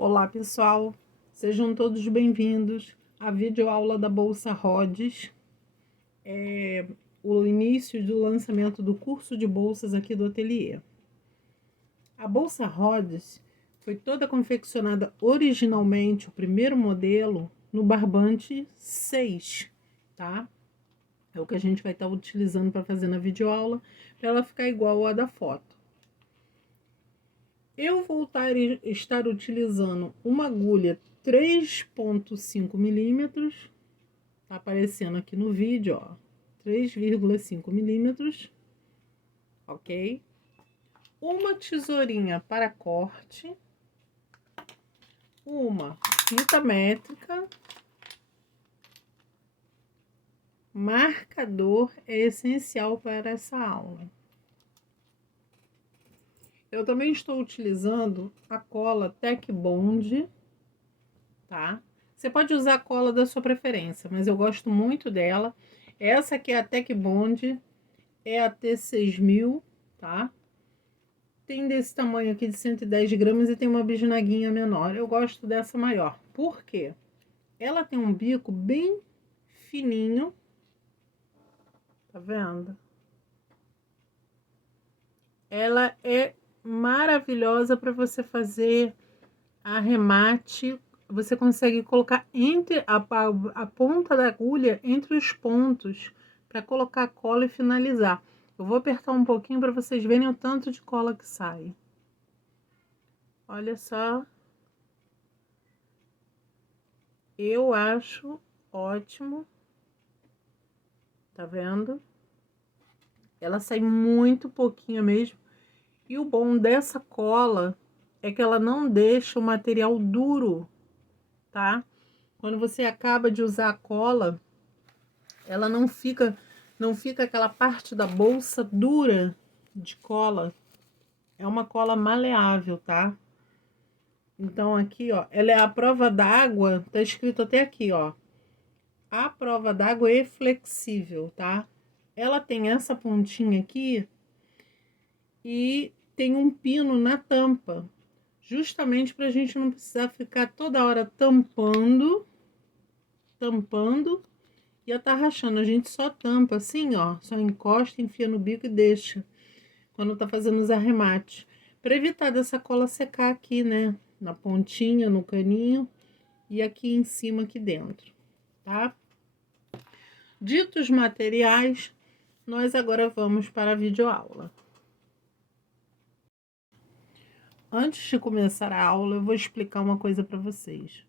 Olá pessoal, sejam todos bem-vindos à videoaula da Bolsa Rhodes, o início do lançamento do curso de bolsas aqui do ateliê. A Bolsa Rhodes foi toda confeccionada originalmente, o primeiro modelo, no barbante 6, tá? É o que a gente vai estar utilizando para fazer na videoaula, para ela ficar igual à da foto. Eu vou estar utilizando uma agulha 3,5 milímetros, tá aparecendo aqui no vídeo, ó, 3,5 milímetros, ok? Uma tesourinha para corte, uma fita métrica, marcador é essencial para essa aula. Eu também estou utilizando a cola Tech Bond, tá? Você pode usar a cola da sua preferência, mas eu gosto muito dela. Essa aqui é a Tech Bond, é a T6000, tá? Tem desse tamanho aqui de 110 gramas e tem uma bisnaguinha menor. Eu gosto dessa maior. Por quê? Ela tem um bico bem fininho. Tá vendo? Ela é maravilhosa para você fazer arremate. Você consegue colocar entre a ponta da agulha entre os pontos para colocar a cola e finalizar. Eu vou apertar um pouquinho para vocês verem o tanto de cola que sai. Olha só. Eu acho ótimo. Tá vendo? Ela sai muito pouquinho mesmo. E o bom dessa cola é que ela não deixa o material duro, tá? Quando você acaba de usar a cola, ela não fica aquela parte da bolsa dura de cola. É uma cola maleável, tá? Então aqui, ó, ela é a prova d'água, tá escrito até aqui, ó. A prova d'água é flexível, tá? Ela tem essa pontinha aqui e tem um pino na tampa, justamente para a gente não precisar ficar toda hora tampando e atarrachando. A gente só tampa assim, ó, só encosta, enfia no bico e deixa quando tá fazendo os arremates, para evitar dessa cola secar aqui, né, na pontinha, no caninho e aqui em cima, aqui dentro, tá? Ditos materiais, nós agora vamos para a videoaula. Antes de começar a aula, eu vou explicar uma coisa para vocês.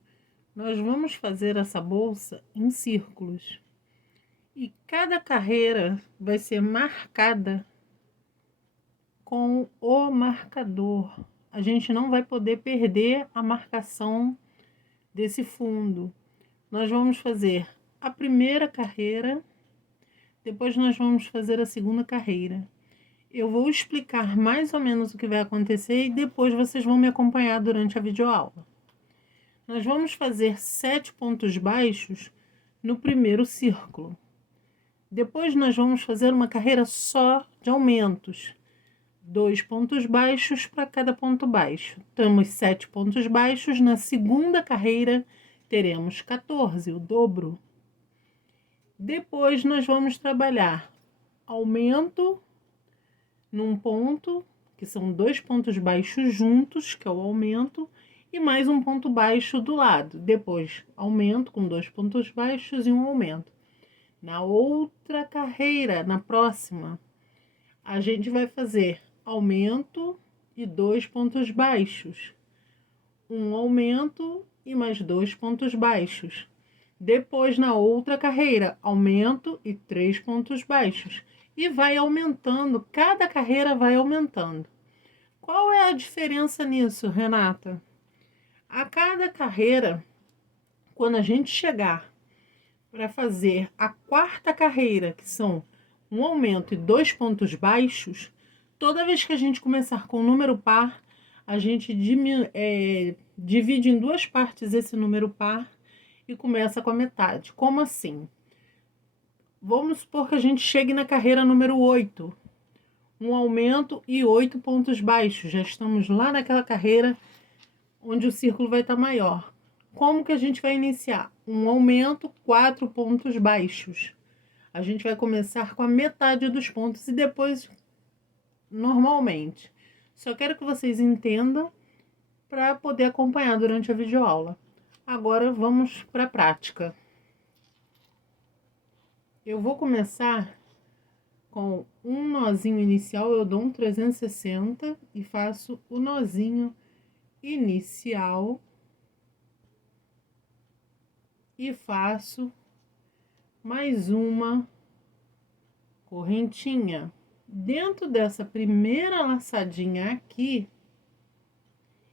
Nós vamos fazer essa bolsa em círculos. E cada carreira vai ser marcada com o marcador. A gente não vai poder perder a marcação desse fundo. Nós vamos fazer a primeira carreira, depois nós vamos fazer a segunda carreira. Eu vou explicar mais ou menos o que vai acontecer e depois vocês vão me acompanhar durante a videoaula. Nós vamos fazer 7 pontos baixos no primeiro círculo. Depois nós vamos fazer uma carreira só de aumentos. 2 pontos baixos para cada ponto baixo. Temos 7 pontos baixos. Na segunda carreira teremos 14, o dobro. Depois nós vamos trabalhar aumento num ponto, que são 2 pontos baixos juntos, que é o aumento, e mais um ponto baixo do lado. Depois, aumento com 2 pontos baixos e um aumento. Na outra carreira, na próxima, a gente vai fazer aumento e 2 pontos baixos. Um aumento e mais 2 pontos baixos. Depois, na outra carreira, aumento e 3 pontos baixos. E vai aumentando, cada carreira vai aumentando. Qual é a diferença nisso, Renata? A cada carreira, quando a gente chegar para fazer a quarta carreira, que são um aumento e 2 pontos baixos, toda vez que a gente começar com o número par, a gente divide em 2 partes esse número par e começa com a metade. Como assim? Vamos supor que a gente chegue na carreira número 8. Um aumento e 8 pontos baixos. Já estamos lá naquela carreira onde o círculo vai estar maior. Como que a gente vai iniciar? Um aumento, 4 pontos baixos. A gente vai começar com a metade dos pontos e depois normalmente. Só quero que vocês entendam para poder acompanhar durante a videoaula. Agora vamos para a prática. Eu vou começar com um nozinho inicial, eu dou um 360 e faço o nozinho inicial e faço mais uma correntinha. Dentro dessa primeira laçadinha aqui,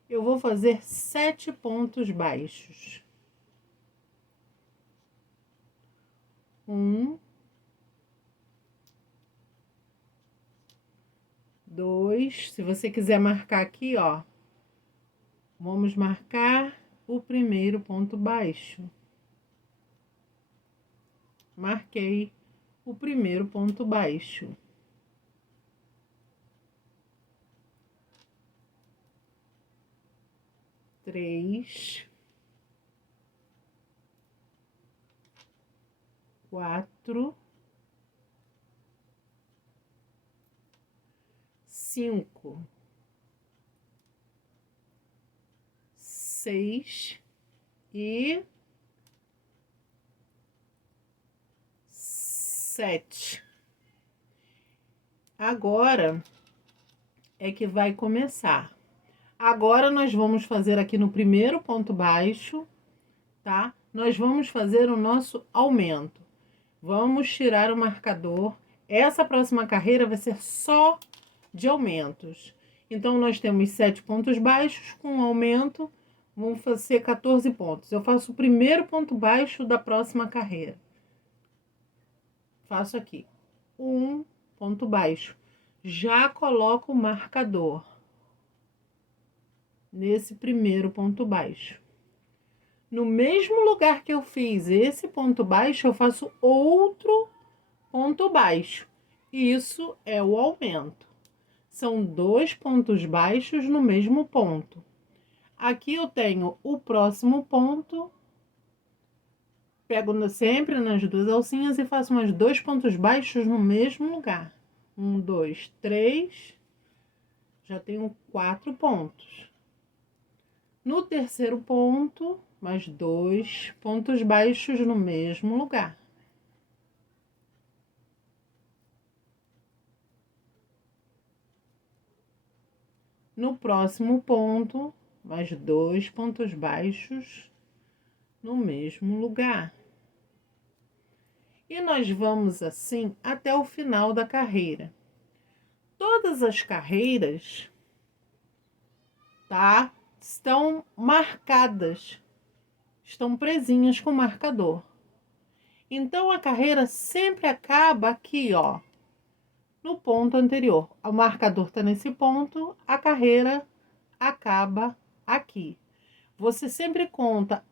eu vou fazer 7 pontos baixos. 1, 2, se você quiser marcar aqui, ó, vamos marcar o primeiro ponto baixo. Marquei o primeiro ponto baixo. 3, 4, 5, 6 e 7. Agora é que vai começar. Agora nós vamos fazer aqui no primeiro ponto baixo, tá? Nós vamos fazer o nosso aumento. Vamos tirar o marcador. Essa próxima carreira vai ser só de aumentos. Então, nós temos 7 pontos baixos com aumento, vão fazer 14 pontos. Eu faço o primeiro ponto baixo da próxima carreira. Faço aqui, um ponto baixo. Já coloco o marcador nesse primeiro ponto baixo. No mesmo lugar que eu fiz esse ponto baixo, eu faço outro ponto baixo. Isso é o aumento. São 2 pontos baixos no mesmo ponto. Aqui eu tenho o próximo ponto. Pego sempre nas duas alcinhas e faço mais 2 pontos baixos no mesmo lugar. 1, 2, 3. Já tenho 4 pontos. No terceiro ponto, mais 2 pontos baixos no mesmo lugar. No próximo ponto, mais 2 pontos baixos no mesmo lugar. E nós vamos assim até o final da carreira. Todas as carreiras, tá? Estão marcadas, estão presinhas com marcador. Então, a carreira sempre acaba aqui, ó, no ponto anterior. O marcador tá nesse ponto, a carreira acaba aqui. Você sempre conta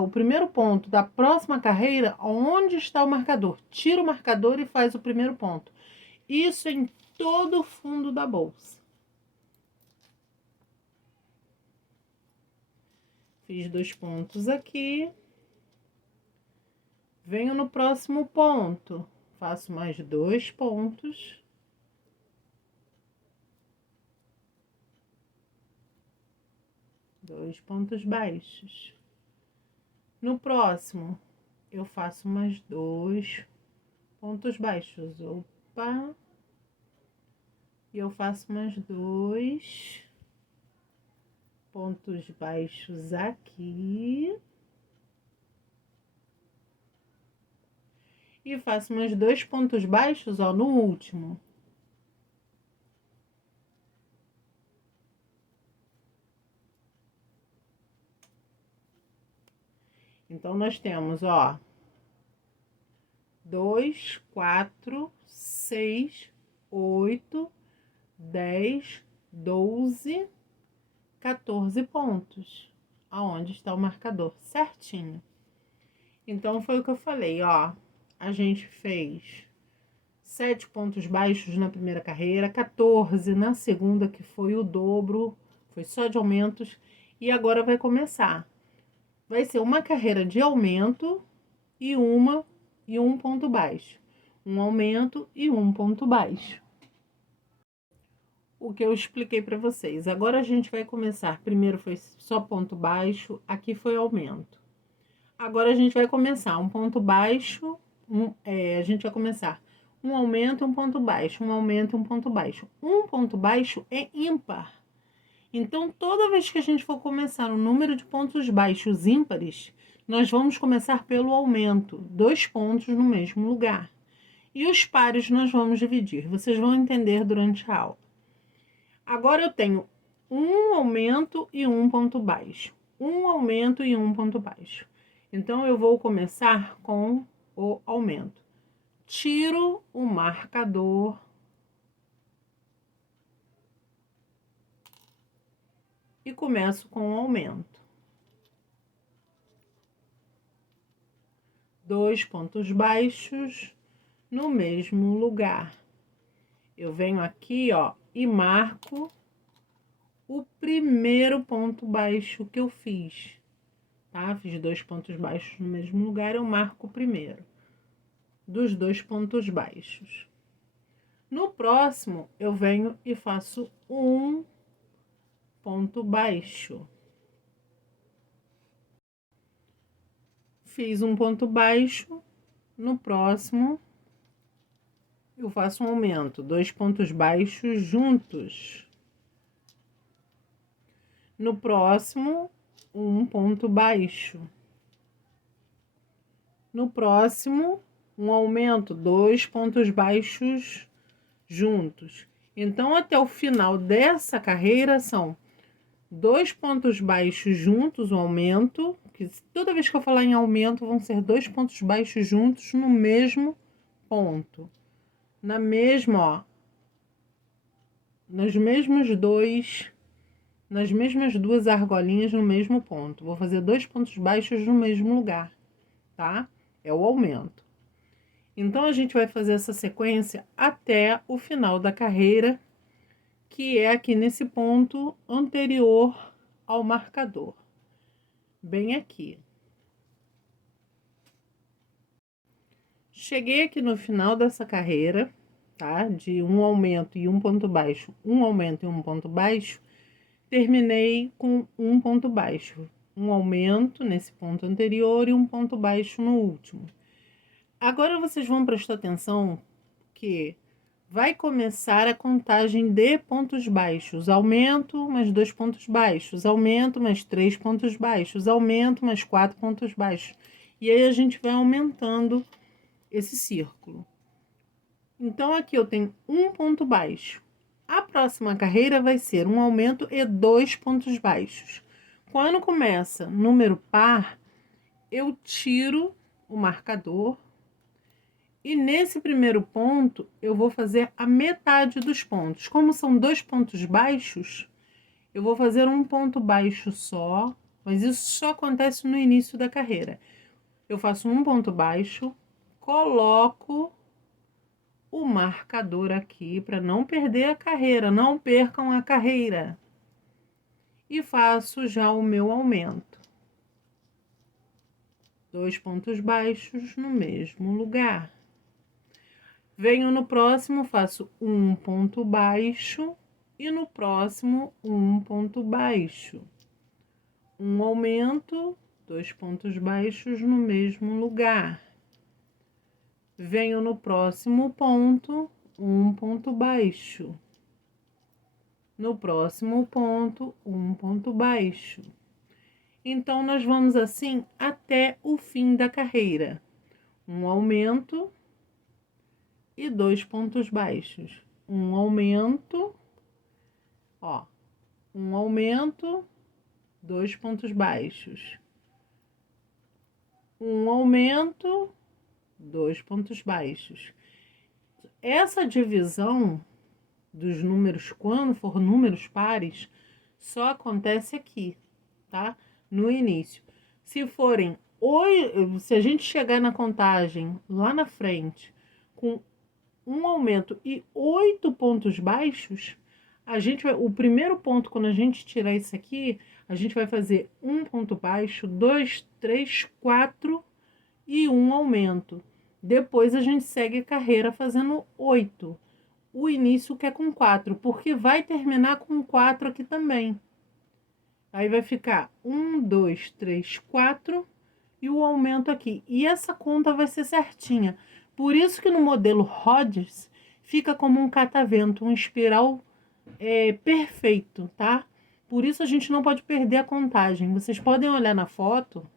o primeiro ponto da próxima carreira, onde está o marcador. Tira o marcador e faz o primeiro ponto. Isso em todo o fundo da bolsa. Fiz 2 pontos aqui. Venho no próximo ponto. Faço mais 2 pontos. Dois pontos baixos. No próximo, eu faço mais 2 pontos baixos. Opa! E eu faço mais 2 pontos baixos aqui. E faço mais 2 pontos baixos, ó, no último. Então, nós temos, ó, 2, 4, 6, 8, 10, 12, 14 pontos. Aonde está o marcador? Certinho. Então, foi o que eu falei, ó. A gente fez 7 pontos baixos na primeira carreira, 14 na segunda, que foi o dobro, foi só de aumentos. E agora vai começar. Vai ser uma carreira de aumento e um ponto baixo. Um aumento e um ponto baixo. O que eu expliquei para vocês. Agora a gente vai começar. Primeiro foi só ponto baixo, aqui foi aumento. Agora a gente vai começar um ponto baixo, a gente vai começar um aumento e um ponto baixo, um aumento e um ponto baixo. Um ponto baixo é ímpar. Então, toda vez que a gente for começar um número de pontos baixos ímpares, nós vamos começar pelo aumento, 2 pontos no mesmo lugar. E os pares nós vamos dividir, vocês vão entender durante a aula. Agora eu tenho um aumento e um ponto baixo. Um aumento e um ponto baixo. Então, eu vou começar com o aumento. Tiro o marcador e começo com o aumento. 2 pontos baixos no mesmo lugar. Eu venho aqui, ó, e marco o primeiro ponto baixo que eu fiz, tá? Fiz 2 pontos baixos no mesmo lugar, eu marco o primeiro dos 2 pontos baixos. No próximo, eu venho e faço um ponto baixo. Fiz um ponto baixo, no próximo eu faço um aumento, 2 pontos baixos juntos. No próximo, um ponto baixo. No próximo, um aumento, 2 pontos baixos juntos. Então, até o final dessa carreira são 2 pontos baixos juntos, um aumento, que toda vez que eu falar em aumento, vão ser 2 pontos baixos juntos no mesmo ponto. Na mesma, ó, nas mesmas duas argolinhas no mesmo ponto. Vou fazer 2 pontos baixos no mesmo lugar, tá? É o aumento. Então, a gente vai fazer essa sequência até o final da carreira, que é aqui nesse ponto anterior ao marcador. Bem aqui. Cheguei aqui no final dessa carreira, tá? De um aumento e um ponto baixo, um aumento e um ponto baixo. Terminei com um ponto baixo. Um aumento nesse ponto anterior e um ponto baixo no último. Agora vocês vão prestar atenção que vai começar a contagem de pontos baixos. Aumento mais 2 pontos baixos, aumento mais 3 pontos baixos, aumento mais 4 pontos baixos. E aí a gente vai aumentando esse círculo. Então, aqui eu tenho um ponto baixo. A próxima carreira vai ser um aumento e 2 pontos baixos. Quando começa número par, eu tiro o marcador. E nesse primeiro ponto, eu vou fazer a metade dos pontos. Como são 2 pontos baixos, eu vou fazer um ponto baixo só, mas isso só acontece no início da carreira. Eu faço um ponto baixo, coloco o marcador aqui para não perder a carreira, não percam a carreira. E faço já o meu aumento. 2 pontos baixos no mesmo lugar. Venho no próximo, faço um ponto baixo e no próximo um ponto baixo. Um aumento, 2 pontos baixos no mesmo lugar. Venho no próximo ponto, um ponto baixo. No próximo ponto, um ponto baixo. Então, nós vamos assim até o fim da carreira. Um aumento e 2 pontos baixos. Um aumento, ó, um aumento, 2 pontos baixos. Um aumento, 2 pontos baixos. Essa divisão dos números, quando for números pares, só acontece aqui, tá? No início. Se forem, se a gente chegar na contagem lá na frente com um aumento e 8 pontos baixos, o primeiro ponto, quando a gente tirar isso aqui, a gente vai fazer um ponto baixo, 2, 3, 4 e um aumento. Depois a gente segue a carreira fazendo 8. O início que é com 4, porque vai terminar com 4 aqui também. Aí vai ficar 1, 2, 3, 4 e o aumento aqui. E essa conta vai ser certinha. Por isso que no modelo Rhodes fica como um catavento, um espiral perfeito, tá? Por isso a gente não pode perder a contagem. Vocês podem olhar na foto,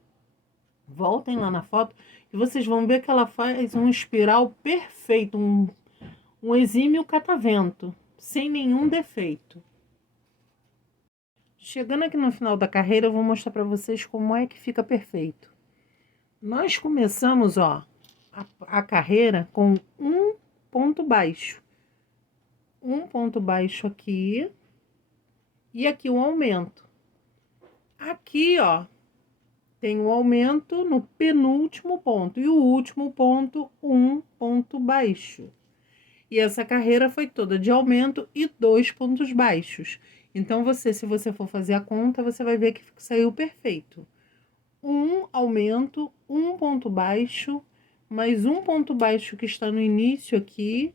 voltem lá na foto, e vocês vão ver que ela faz um espiral perfeito, um exímio catavento, sem nenhum defeito. Chegando aqui no final da carreira, eu vou mostrar para vocês como é que fica perfeito. Nós começamos, ó, a carreira com um ponto baixo. Um ponto baixo aqui e aqui um aumento. Aqui, ó, tem um aumento no penúltimo ponto e o último ponto, um ponto baixo. E essa carreira foi toda de aumento e 2 pontos baixos. Então, se você for fazer a conta, você vai ver que saiu perfeito. Um aumento, um ponto baixo, mais um ponto baixo que está no início aqui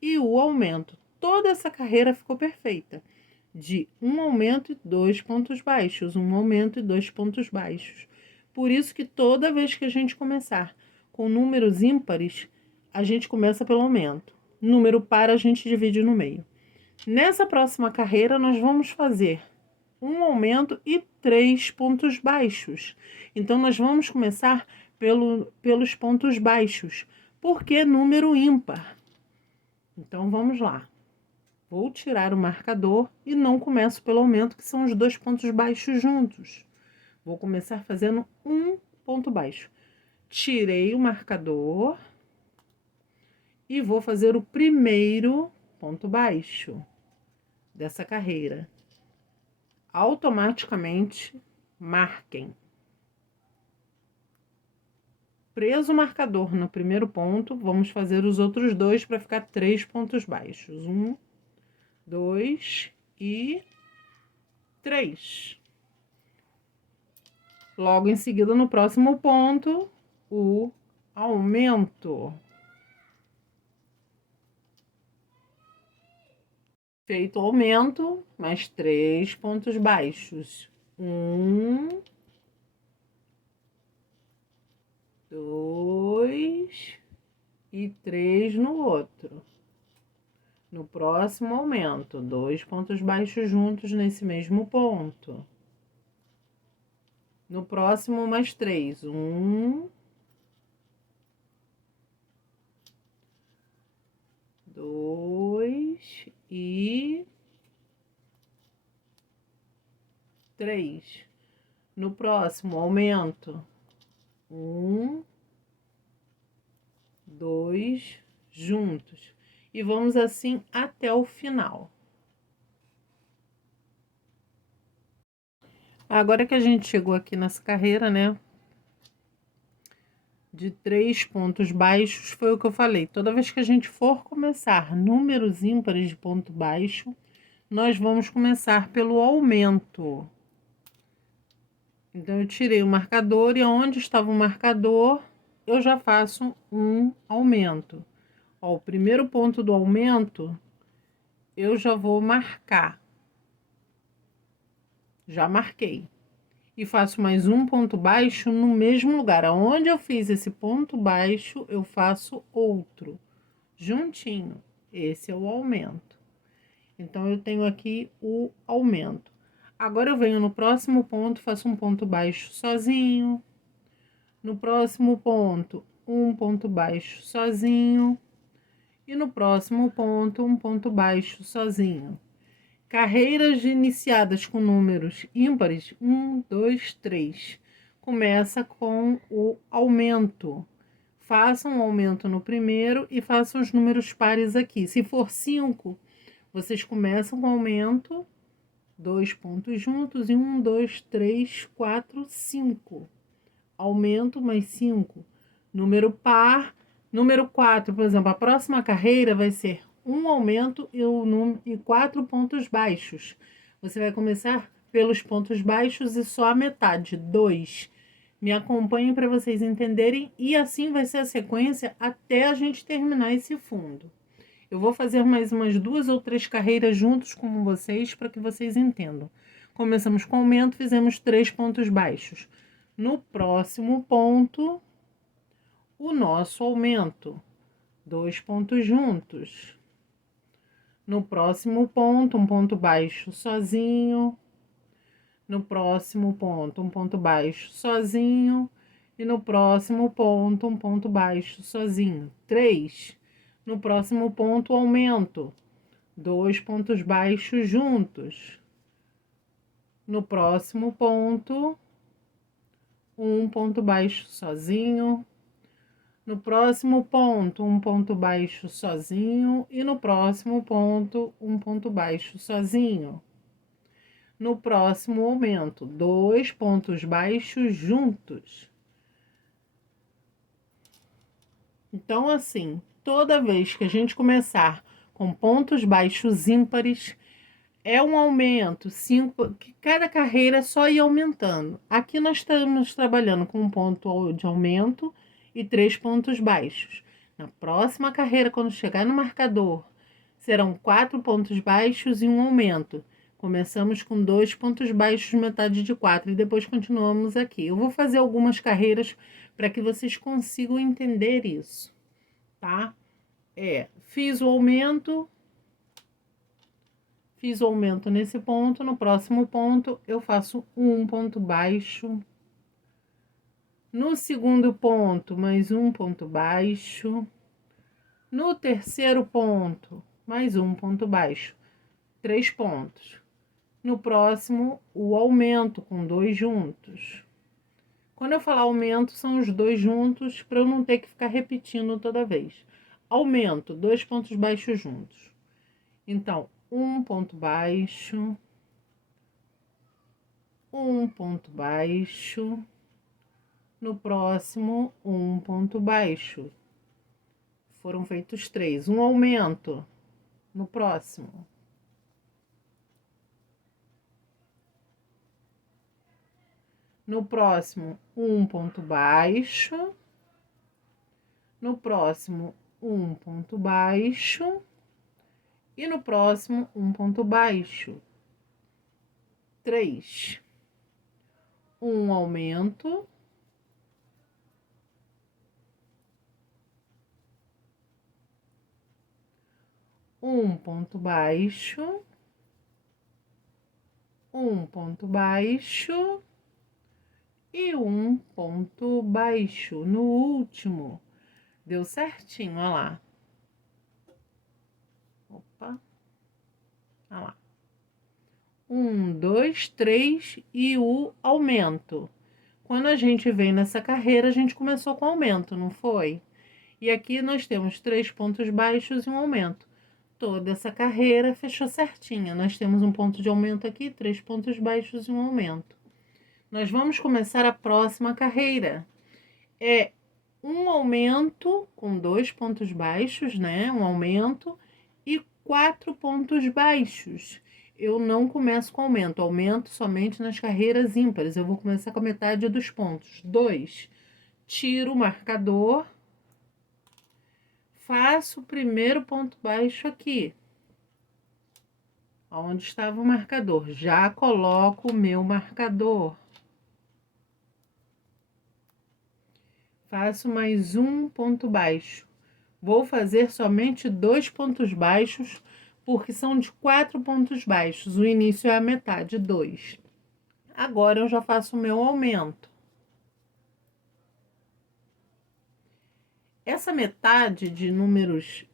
e o aumento. Toda essa carreira ficou perfeita. De um aumento e 2 pontos baixos, um aumento e 2 pontos baixos. Por isso que toda vez que a gente começar com números ímpares, a gente começa pelo aumento. Número par a gente divide no meio. Nessa próxima carreira, nós vamos fazer um aumento e 3 pontos baixos. Então, nós vamos começar pelos pontos baixos, porque é número ímpar. Então, vamos lá. Vou tirar o marcador e não começo pelo aumento, que são os 2 pontos baixos juntos. Vou começar fazendo um ponto baixo. Tirei o marcador e vou fazer o primeiro ponto baixo dessa carreira. Automaticamente, marquem. Preso o marcador no primeiro ponto, vamos fazer os outros 2 para ficar 3 pontos baixos. 1, 2 e 3. Logo em seguida, no próximo ponto, o aumento. Feito o aumento, mais 3 pontos baixos. 1, 2 e 3 no outro. No próximo aumento, 2 pontos baixos juntos nesse mesmo ponto. No próximo, mais 3. 1, 2 e 3. No próximo, aumento. 1, 2, juntos. E vamos assim até o final. Agora que a gente chegou aqui nessa carreira, né? De 3 pontos baixos, foi o que eu falei. Toda vez que a gente for começar números ímpares de ponto baixo, nós vamos começar pelo aumento. Então, eu tirei o marcador e onde estava o marcador, eu já faço um aumento. Ó, o primeiro ponto do aumento, eu já vou marcar. Já marquei. E faço mais um ponto baixo no mesmo lugar. Aonde eu fiz esse ponto baixo, eu faço outro, juntinho. Esse é o aumento. Então, eu tenho aqui o aumento. Agora, eu venho no próximo ponto, faço um ponto baixo sozinho. No próximo ponto, um ponto baixo sozinho. E no próximo ponto, um ponto baixo sozinho. Carreiras iniciadas com números ímpares, 1, 2, 3. Começa com o aumento. Façam um aumento no primeiro e façam os números pares aqui. Se for 5, vocês começam com aumento, 2 pontos juntos, e 1, 2, 3, 4, 5. Aumento mais 5. Número par, número 4, por exemplo, a próxima carreira vai ser um aumento e 4 pontos baixos. Você vai começar pelos pontos baixos e só a metade, 2. Me acompanhem para vocês entenderem e assim vai ser a sequência até a gente terminar esse fundo. Eu vou fazer mais umas 2 ou 3 carreiras juntos com vocês para que vocês entendam. Começamos com aumento, fizemos 3 pontos baixos. No próximo ponto, o nosso aumento, 2 pontos juntos. No próximo ponto, um ponto baixo sozinho. No próximo ponto, um ponto baixo sozinho. E no próximo ponto, um ponto baixo sozinho. 3. No próximo ponto, aumento. 2 pontos baixos juntos. No próximo ponto, um ponto baixo sozinho. No próximo ponto, um ponto baixo sozinho. E no próximo ponto, um ponto baixo sozinho. No próximo aumento, 2 pontos baixos juntos. Então, assim, toda vez que a gente começar com pontos baixos ímpares, é um aumento, 5, que cada carreira só ia aumentando. Aqui nós estamos trabalhando com um ponto de aumento e 3 pontos baixos. Na próxima carreira, quando chegar no marcador, serão 4 pontos baixos e um aumento. Começamos com 2 pontos baixos, metade de 4, e depois continuamos aqui. Eu vou fazer algumas carreiras para que vocês consigam entender isso, tá? Fiz o aumento nesse ponto. No próximo ponto, eu faço um ponto baixo. No segundo ponto, mais um ponto baixo. No terceiro ponto, mais um ponto baixo. 3 pontos. No próximo, o aumento com 2 juntos. Quando eu falar aumento, são os 2 juntos, para eu não ter que ficar repetindo toda vez. Aumento, 2 pontos baixos juntos. Então, um ponto baixo, um ponto baixo. No próximo, um ponto baixo. Foram feitos 3. Um aumento no próximo. No próximo, um ponto baixo. No próximo, um ponto baixo. E no próximo, um ponto baixo. 3. Um aumento. Um ponto baixo. Um ponto baixo. E um ponto baixo no último. Deu certinho, olha lá. Opa. Olha lá. 1, 2, 3 e o aumento. Quando a gente vem nessa carreira, a gente começou com aumento, não foi? E aqui nós temos 3 pontos baixos e um aumento. Toda essa carreira fechou certinha. Nós temos um ponto de aumento aqui, 3 pontos baixos e um aumento. Nós vamos começar a próxima carreira. É um aumento com 2 pontos baixos, né? Um aumento e 4 pontos baixos. Eu não começo com aumento, aumento somente nas carreiras ímpares. Eu vou começar com a metade dos pontos. 2. Tiro o marcador. Faço o primeiro ponto baixo aqui. Onde estava o marcador. Já coloco o meu marcador. Faço mais um ponto baixo. Vou fazer somente 2 pontos baixos, porque são de 4 pontos baixos. O início é a metade, 2. Agora eu já faço o meu aumento. Essa metade de números,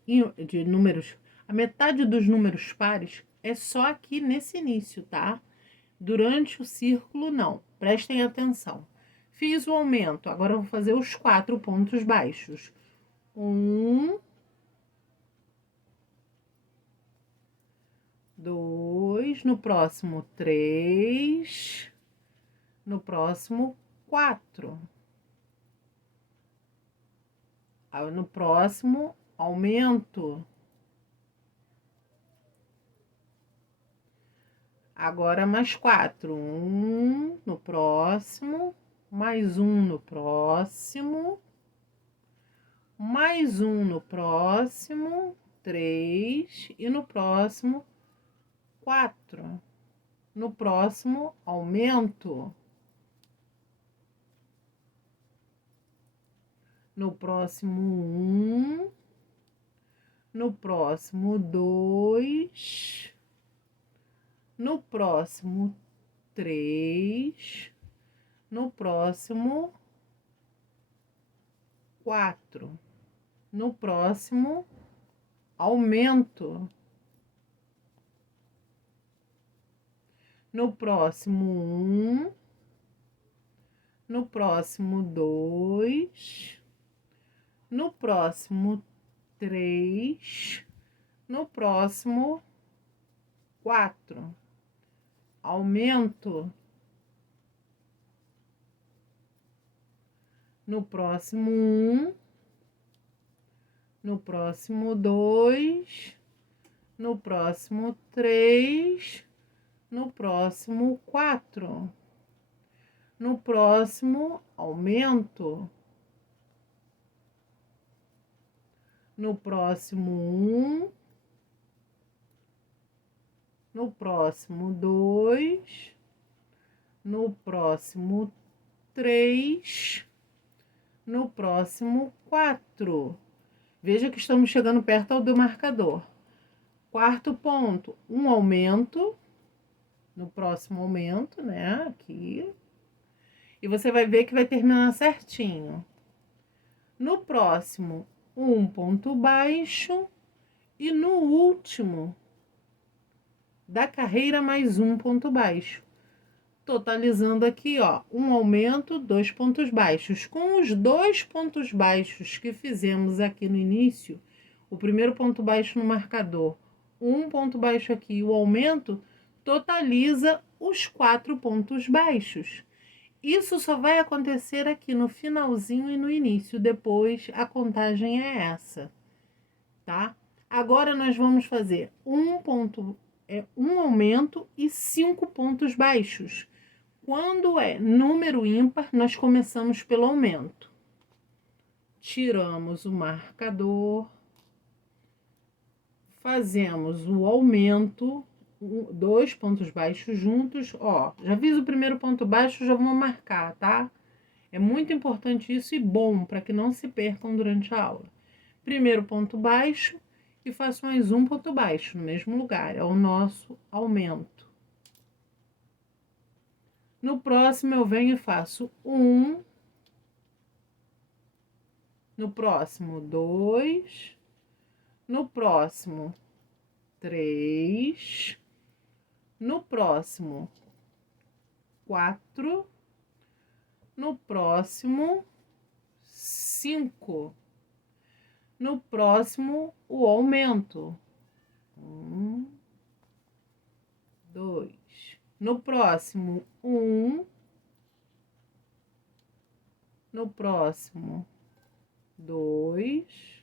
a metade dos números pares é só aqui nesse início, tá? Durante o círculo, não. Prestem atenção. Fiz o aumento, agora eu vou fazer os 4 pontos baixos. 1, 2, no próximo 3, no próximo 4. No próximo, aumento. Agora mais 4. 1 no próximo, mais 1 no próximo, mais 1 no próximo, 3, e no próximo, 4. No próximo, aumento. No próximo, 1. No próximo, 2. No próximo, 3. No próximo, 4. No próximo, aumento. No próximo, 1. No próximo, 2. No próximo, 3. No próximo, 4. Aumento. No próximo, 1. No próximo, 2. No próximo, 3. No próximo, 4. No próximo, aumento. No próximo, 1. No próximo, 2. No próximo, 3. No próximo, 4. Veja que estamos chegando perto ao demarcador. Quarto ponto, um aumento. No próximo aumento, né? Aqui. E você vai ver que vai terminar certinho. No próximo, um ponto baixo. E no último da carreira, mais um ponto baixo. Totalizando aqui, ó, um aumento, 2 pontos baixos. Com os 2 pontos baixos que fizemos aqui no início, o primeiro ponto baixo no marcador, um ponto baixo aqui, o aumento, totaliza os 4 pontos baixos. Isso só vai acontecer aqui no finalzinho e no início, depois a contagem é essa, tá? Agora nós vamos fazer um aumento e 5 pontos baixos. Quando é número ímpar, nós começamos pelo aumento. Tiramos o marcador, fazemos o aumento, 2 pontos baixos juntos. Ó, já fiz o primeiro ponto baixo, já vou marcar, tá? É muito importante isso e bom para que não se percam durante a aula. Primeiro ponto baixo e faço mais um ponto baixo no mesmo lugar, é o nosso aumento. No próximo eu venho e faço 1. No próximo, 2. No próximo, 3. No próximo, 4. No próximo, 5. No próximo, o aumento. 1, 2. No próximo, 1. No próximo, 2.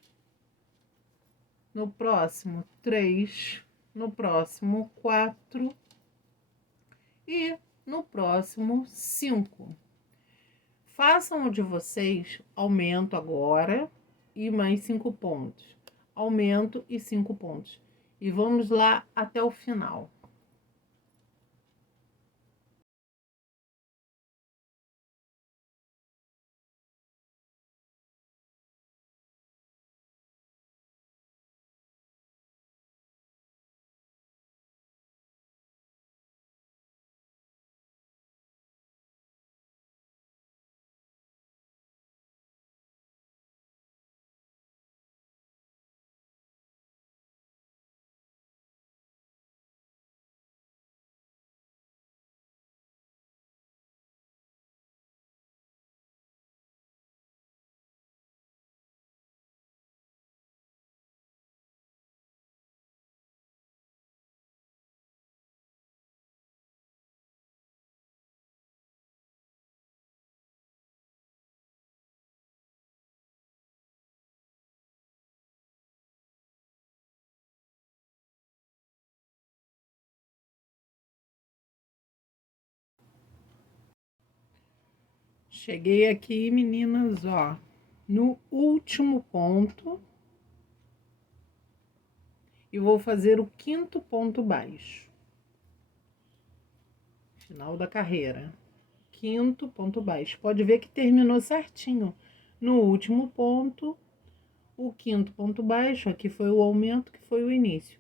No próximo, 3. No próximo, 4. E no próximo, 5. Façam o de vocês aumento agora e mais 5 pontos. Aumento e 5 pontos. E vamos lá até o final. Cheguei aqui, meninas, ó, no último ponto. E vou fazer o 5º ponto baixo. Final da carreira. 5º ponto baixo. Pode ver que terminou certinho. No último ponto, o 5º ponto baixo, aqui foi o aumento, que foi o início.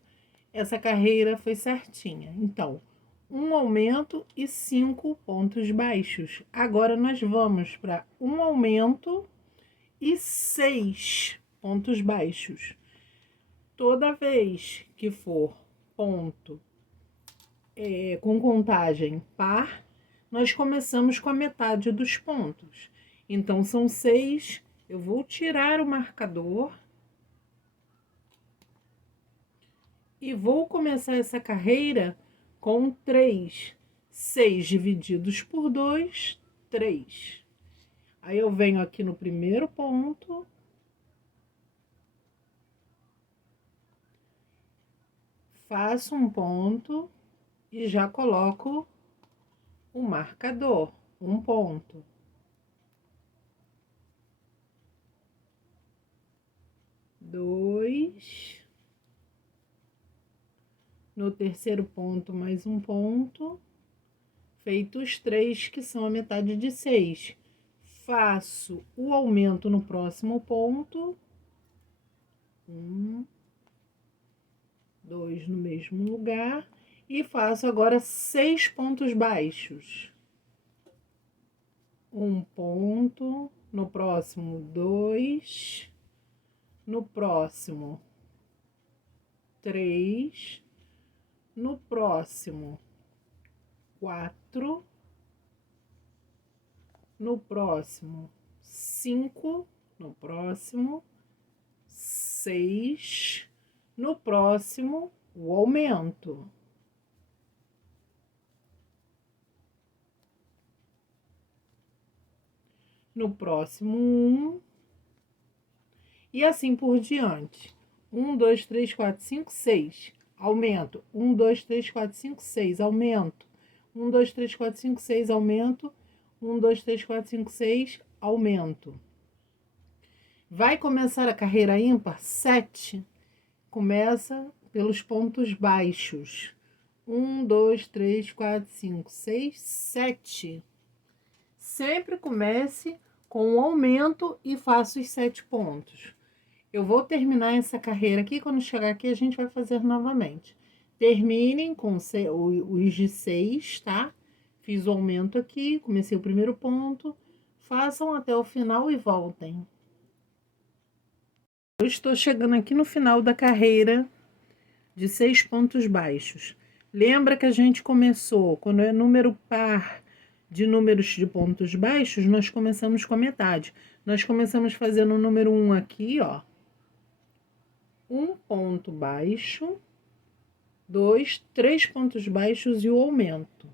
Essa carreira foi certinha. Então, um aumento e 5 pontos baixos. Agora nós vamos para um aumento e 6 pontos baixos. Toda vez que for ponto com contagem par, nós começamos com a metade dos pontos. Então, são 6. Eu vou tirar o marcador e vou começar essa carreira com 3. 6 divididos por 2, 3. Aí, eu venho aqui no primeiro ponto. Faço um ponto e já coloco o marcador, um ponto. Dois. No terceiro ponto, mais um ponto. Feitos 3, que são a metade de 6. Faço o aumento no próximo ponto. 1, 2 no mesmo lugar. E faço agora 6 pontos baixos. Um ponto. No próximo, 2. No próximo, 3. No próximo, 4. No próximo, 5. No próximo, 6. No próximo, o aumento. No próximo, 1. E assim por diante. 1, 2, 3, 4, 5, 6. Aumento. 1, 2, 3, 4, 5, 6. Aumento. 1, 2, 3, 4, 5, 6. Aumento. 1, 2, 3, 4, 5, 6. Aumento. Vai começar a carreira ímpar? 7. Começa pelos pontos baixos. 1, 2, 3, 4, 5, 6, 7. Sempre comece com um aumento e faça os 7 pontos. Eu vou terminar essa carreira aqui, quando chegar aqui a gente vai fazer novamente. Terminem com os de 6, tá? Fiz o aumento aqui, comecei o primeiro ponto. Façam até o final e voltem. Eu estou chegando aqui no final da carreira de 6 pontos baixos. Lembra que a gente começou, quando é número par de números de pontos baixos, nós começamos com a metade. Nós começamos fazendo o número 1 aqui, ó. Um ponto baixo, 2, 3 pontos baixos e o aumento.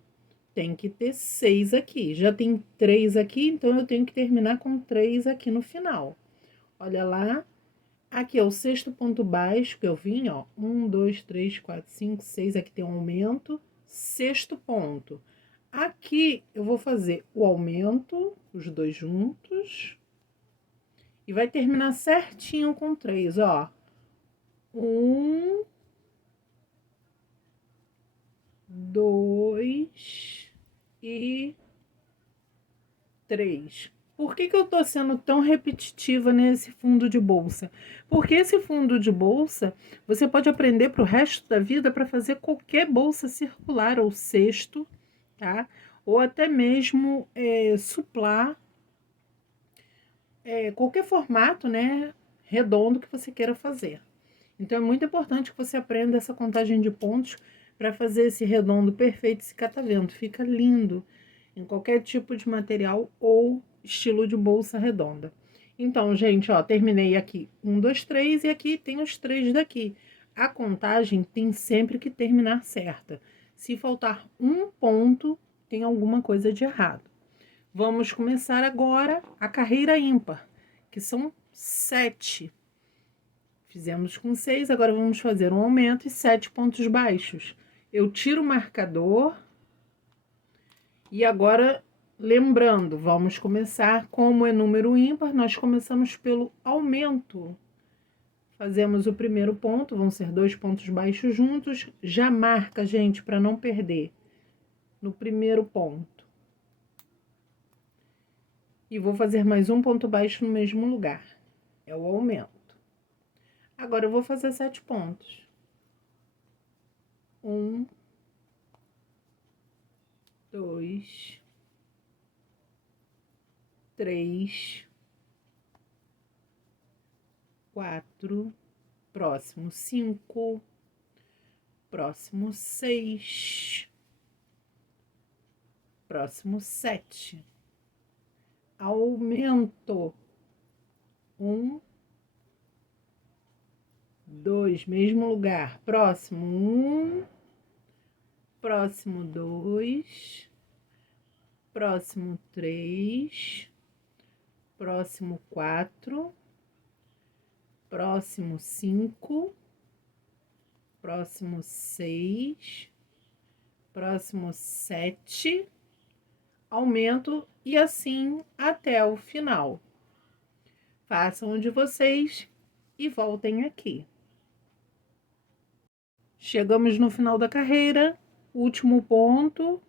Tem que ter 6 aqui. Já tem 3 aqui, então eu tenho que terminar com 3 aqui no final. Olha lá. Aqui é o 6º ponto baixo que eu vim, ó. 1, 2, 3, 4, 5, 6. Aqui tem um aumento. 6º ponto. Aqui eu vou fazer o aumento, os dois juntos. E vai terminar certinho com 3, ó. 1, 2 e 3. Por que eu tô sendo tão repetitiva nesse fundo de bolsa? Porque esse fundo de bolsa, você pode aprender para o resto da vida para fazer qualquer bolsa circular ou cesto, tá? Ou até mesmo suplar qualquer formato, né, redondo que você queira fazer. Então, é muito importante que você aprenda essa contagem de pontos para fazer esse redondo perfeito, esse catavento. Fica lindo em qualquer tipo de material ou estilo de bolsa redonda. Então, gente, ó, terminei aqui 1, 2, 3 e aqui tem os 3 daqui. A contagem tem sempre que terminar certa. Se faltar um ponto, tem alguma coisa de errado. Vamos começar agora a carreira ímpar, que são 7. Fizemos com 6, agora vamos fazer um aumento e 7 pontos baixos. Eu tiro o marcador e agora Lembrando, vamos começar, como é número ímpar, nós começamos pelo aumento. Fazemos o primeiro ponto, vão ser 2 pontos baixos juntos. Já marca, gente, para não perder, no primeiro ponto. E vou fazer mais um ponto baixo no mesmo lugar. É o aumento. Agora, eu vou fazer 7 pontos. 1, 2, 3, 4, próximo 5, próximo 6, próximo 7. Aumento. 1, 2, mesmo lugar. Próximo 1, próximo 2, próximo 3, próximo 4, próximo 5, próximo 6, próximo 7, aumento e assim até o final. Façam o de vocês e voltem aqui. Chegamos no final da carreira, último ponto,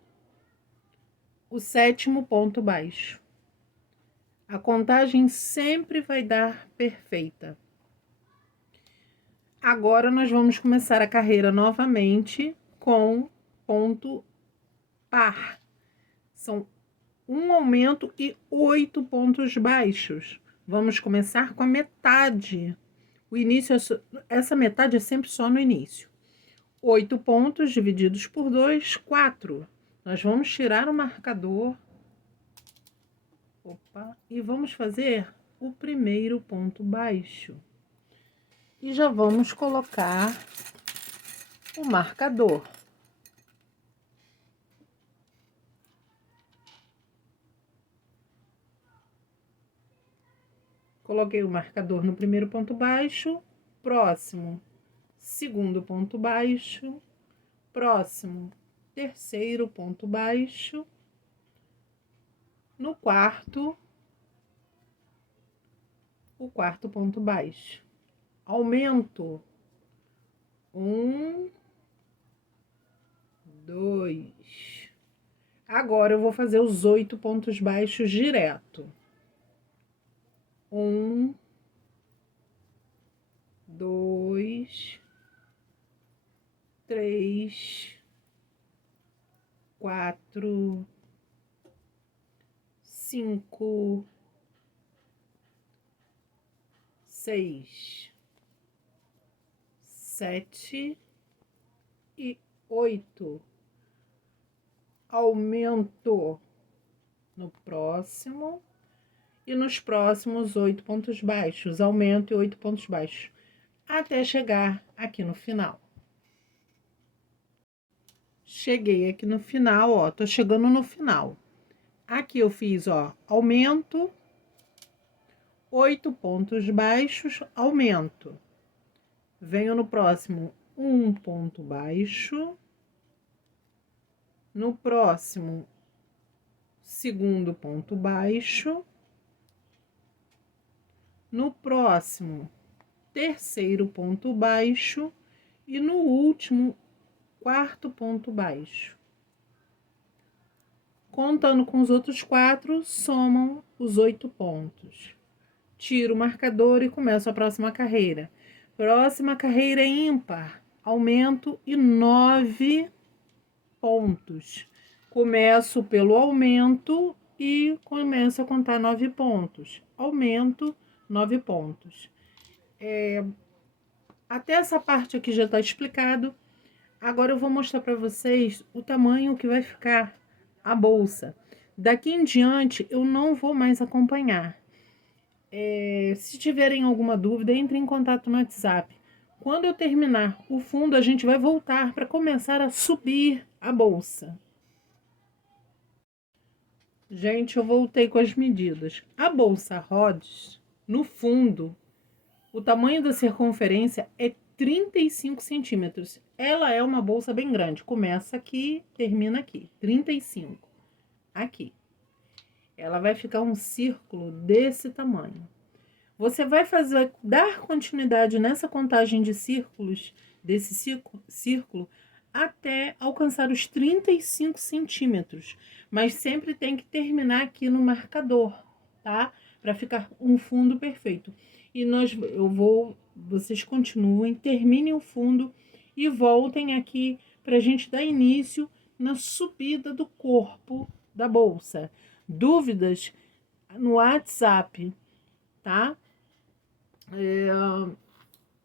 o 7º ponto baixo. A contagem sempre vai dar perfeita. Agora, nós vamos começar a carreira novamente com ponto par. São um aumento e 8 pontos baixos. Vamos começar com a metade. O início, essa metade é sempre só no início. 8 pontos divididos por 2, 4. Nós vamos tirar o marcador. Opa, e vamos fazer o primeiro ponto baixo. E já vamos colocar o marcador. Coloquei o marcador no primeiro ponto baixo, próximo, segundo ponto baixo, próximo, terceiro ponto baixo, no quarto, o quarto ponto baixo. Aumento. 1, 2. Agora eu vou fazer os 8 pontos baixos direto. 1, 2, 3, 4, 5, 6, 7 e 8. Aumento no próximo e nos próximos 8 pontos baixos. Aumento e 8 pontos baixos, até chegar aqui no final. Cheguei aqui no final, ó, tô chegando no final. Aqui eu fiz, ó, aumento, 8 pontos baixos, aumento. Venho no próximo, um ponto baixo. No próximo, segundo ponto baixo. No próximo, terceiro ponto baixo. E no último, quarto ponto baixo. Contando com os outros 4, somam os 8 pontos. Tiro o marcador e começo a próxima carreira. Próxima carreira é ímpar. Aumento e 9 pontos. Começo pelo aumento e começo a contar 9 pontos. Aumento, 9 pontos. Até essa parte aqui já está explicado. Agora eu vou mostrar para vocês o tamanho que vai ficar a bolsa. Daqui em diante eu não vou mais acompanhar. Se tiverem alguma dúvida, entre em contato no WhatsApp. Quando eu terminar o fundo, a gente vai voltar para começar a subir a bolsa. Gente, eu voltei com as medidas. A bolsa Rhodes, no fundo, o tamanho da circunferência é 35 centímetros. Ela é uma bolsa bem grande. Começa aqui, termina aqui. 35. Aqui. ela vai ficar um círculo desse tamanho. Você vai dar continuidade nessa contagem de círculos, desse círculo, até alcançar os 35 centímetros. Mas sempre tem que terminar aqui no marcador, tá? Para ficar um fundo perfeito. E vocês continuem, terminem o fundo e voltem aqui para a gente dar início na subida do corpo da bolsa. Dúvidas no WhatsApp, tá?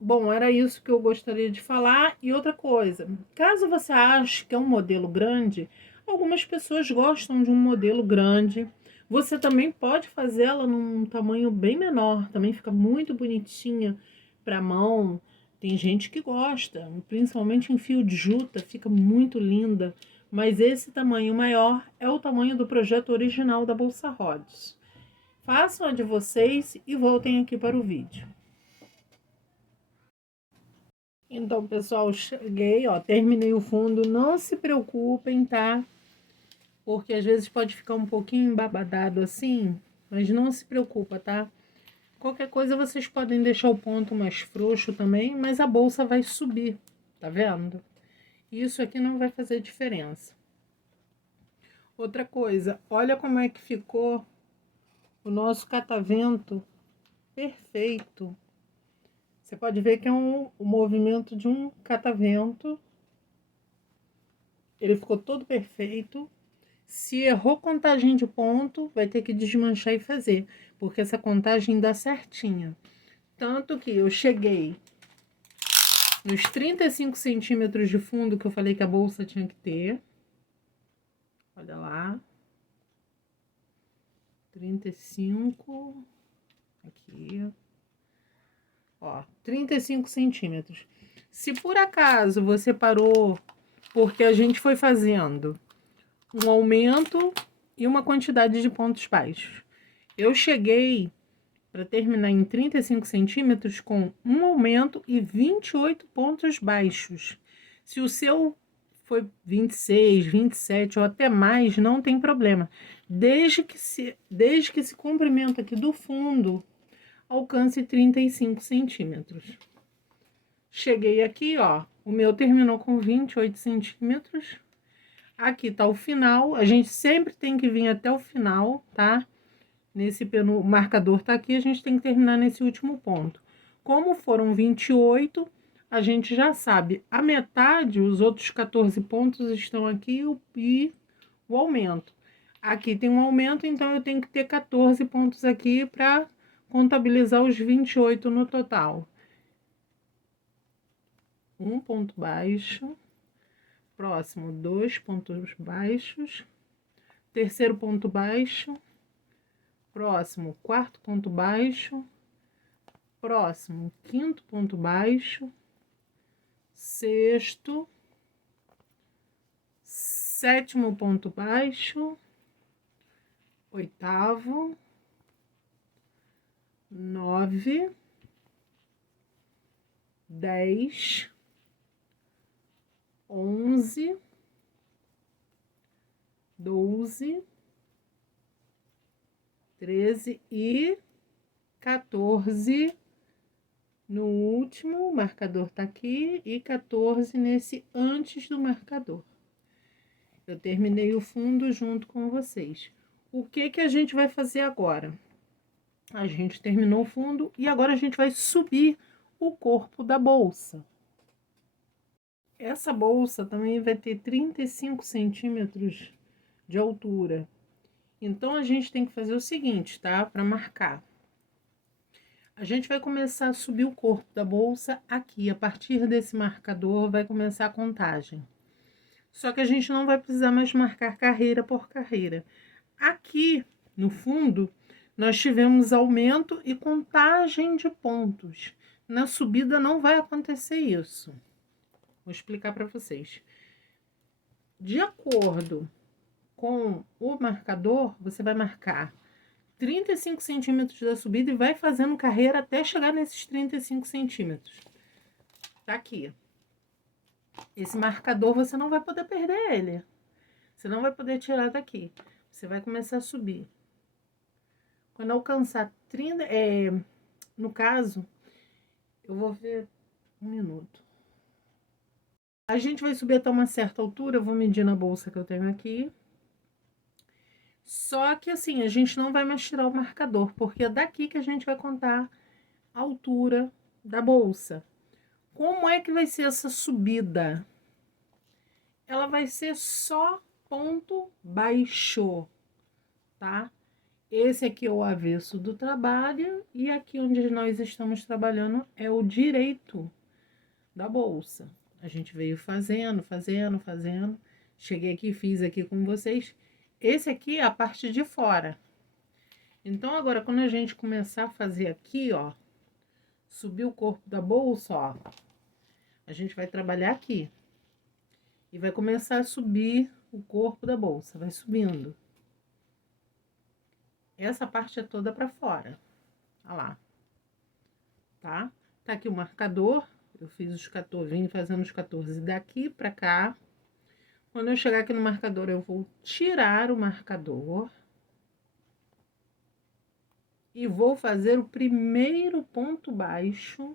Bom, era isso que eu gostaria de falar. E outra coisa, caso você ache que é um modelo grande, algumas pessoas gostam de um modelo grande. Você também pode fazê-la num tamanho bem menor, também fica muito bonitinha para mão. Tem gente que gosta, principalmente em fio de juta, fica muito linda. Mas esse tamanho maior é o tamanho do projeto original da Bolsa Rhodes. Façam a de vocês e voltem aqui para o vídeo. Então, pessoal, cheguei, ó, terminei o fundo. Não se preocupem, tá? Porque às vezes pode ficar um pouquinho embabadado assim, mas não se preocupa, tá? Qualquer coisa vocês podem deixar o ponto mais frouxo também, mas a bolsa vai subir, tá vendo? Isso aqui não vai fazer diferença. Outra coisa, olha como é que ficou o nosso catavento perfeito. Você pode ver que é o movimento de um catavento. Ele ficou todo perfeito. Se errou contagem de ponto, vai ter que desmanchar e fazer, porque essa contagem dá certinha. Tanto que eu cheguei nos 35 centímetros de fundo que eu falei que a bolsa tinha que ter. Olha lá. 35. Aqui. Ó, 35 centímetros. Se por acaso você parou porque a gente foi fazendo um aumento e uma quantidade de pontos baixos. Eu cheguei para terminar em 35 centímetros com um aumento e 28 pontos baixos. Se o seu foi 26, 27 ou até mais, não tem problema. Desde que esse comprimento aqui do fundo alcance 35 centímetros. Cheguei aqui, ó, o meu terminou com 28 centímetros. Aqui tá o final, a gente sempre tem que vir até o final, tá? O marcador tá aqui, a gente tem que terminar nesse último ponto. Como foram 28, a gente já sabe, a metade, os outros 14 pontos estão aqui e o aumento. Aqui tem um aumento, então eu tenho que ter 14 pontos aqui para contabilizar os 28 no total. Um ponto baixo, próximo 2 pontos baixos, terceiro ponto baixo, próximo quarto ponto baixo, próximo quinto ponto baixo, sexto, sétimo ponto baixo, oitavo, 9, 10, 11, 12, 13 e 14 no último, o marcador tá aqui, e 14 nesse antes do marcador. Eu terminei o fundo junto com vocês. O que que a gente vai fazer agora? A gente terminou o fundo e agora a gente vai subir o corpo da bolsa. Essa bolsa também vai ter 35 centímetros de altura. Então, a gente tem que fazer o seguinte, tá? Para marcar. A gente vai começar a subir o corpo da bolsa aqui. A partir desse marcador, vai começar a contagem. Só que a gente não vai precisar mais marcar carreira por carreira. Aqui, no fundo, nós tivemos aumento e contagem de pontos. Na subida não vai acontecer isso. Vou explicar para vocês. De acordo com o marcador, você vai marcar 35 centímetros da subida e vai fazendo carreira até chegar nesses 35 centímetros. Tá aqui. Esse marcador você não vai poder perder ele. Você não vai poder tirar daqui. Você vai começar a subir. Quando alcançar 30, no caso, eu vou ver 1 minuto. A gente vai subir até uma certa altura, eu vou medir na bolsa que eu tenho aqui. Só que assim, a gente não vai mais tirar o marcador, porque é daqui que a gente vai contar a altura da bolsa. Como é que vai ser essa subida? Ela vai ser só ponto baixo, tá? Esse aqui é o avesso do trabalho e aqui onde nós estamos trabalhando é o direito da bolsa. A gente veio fazendo. Cheguei aqui, fiz aqui com vocês. Esse aqui é a parte de fora. Então, agora, quando a gente começar a fazer aqui, ó, subir o corpo da bolsa, ó, a gente vai trabalhar aqui. E vai começar a subir o corpo da bolsa, vai subindo. Essa parte é toda pra fora. Olha lá. Tá? Tá aqui o marcador. Eu fiz os 14, vim fazendo os 14 daqui pra cá. Quando eu chegar aqui no marcador, eu vou tirar o marcador. E vou fazer o primeiro ponto baixo,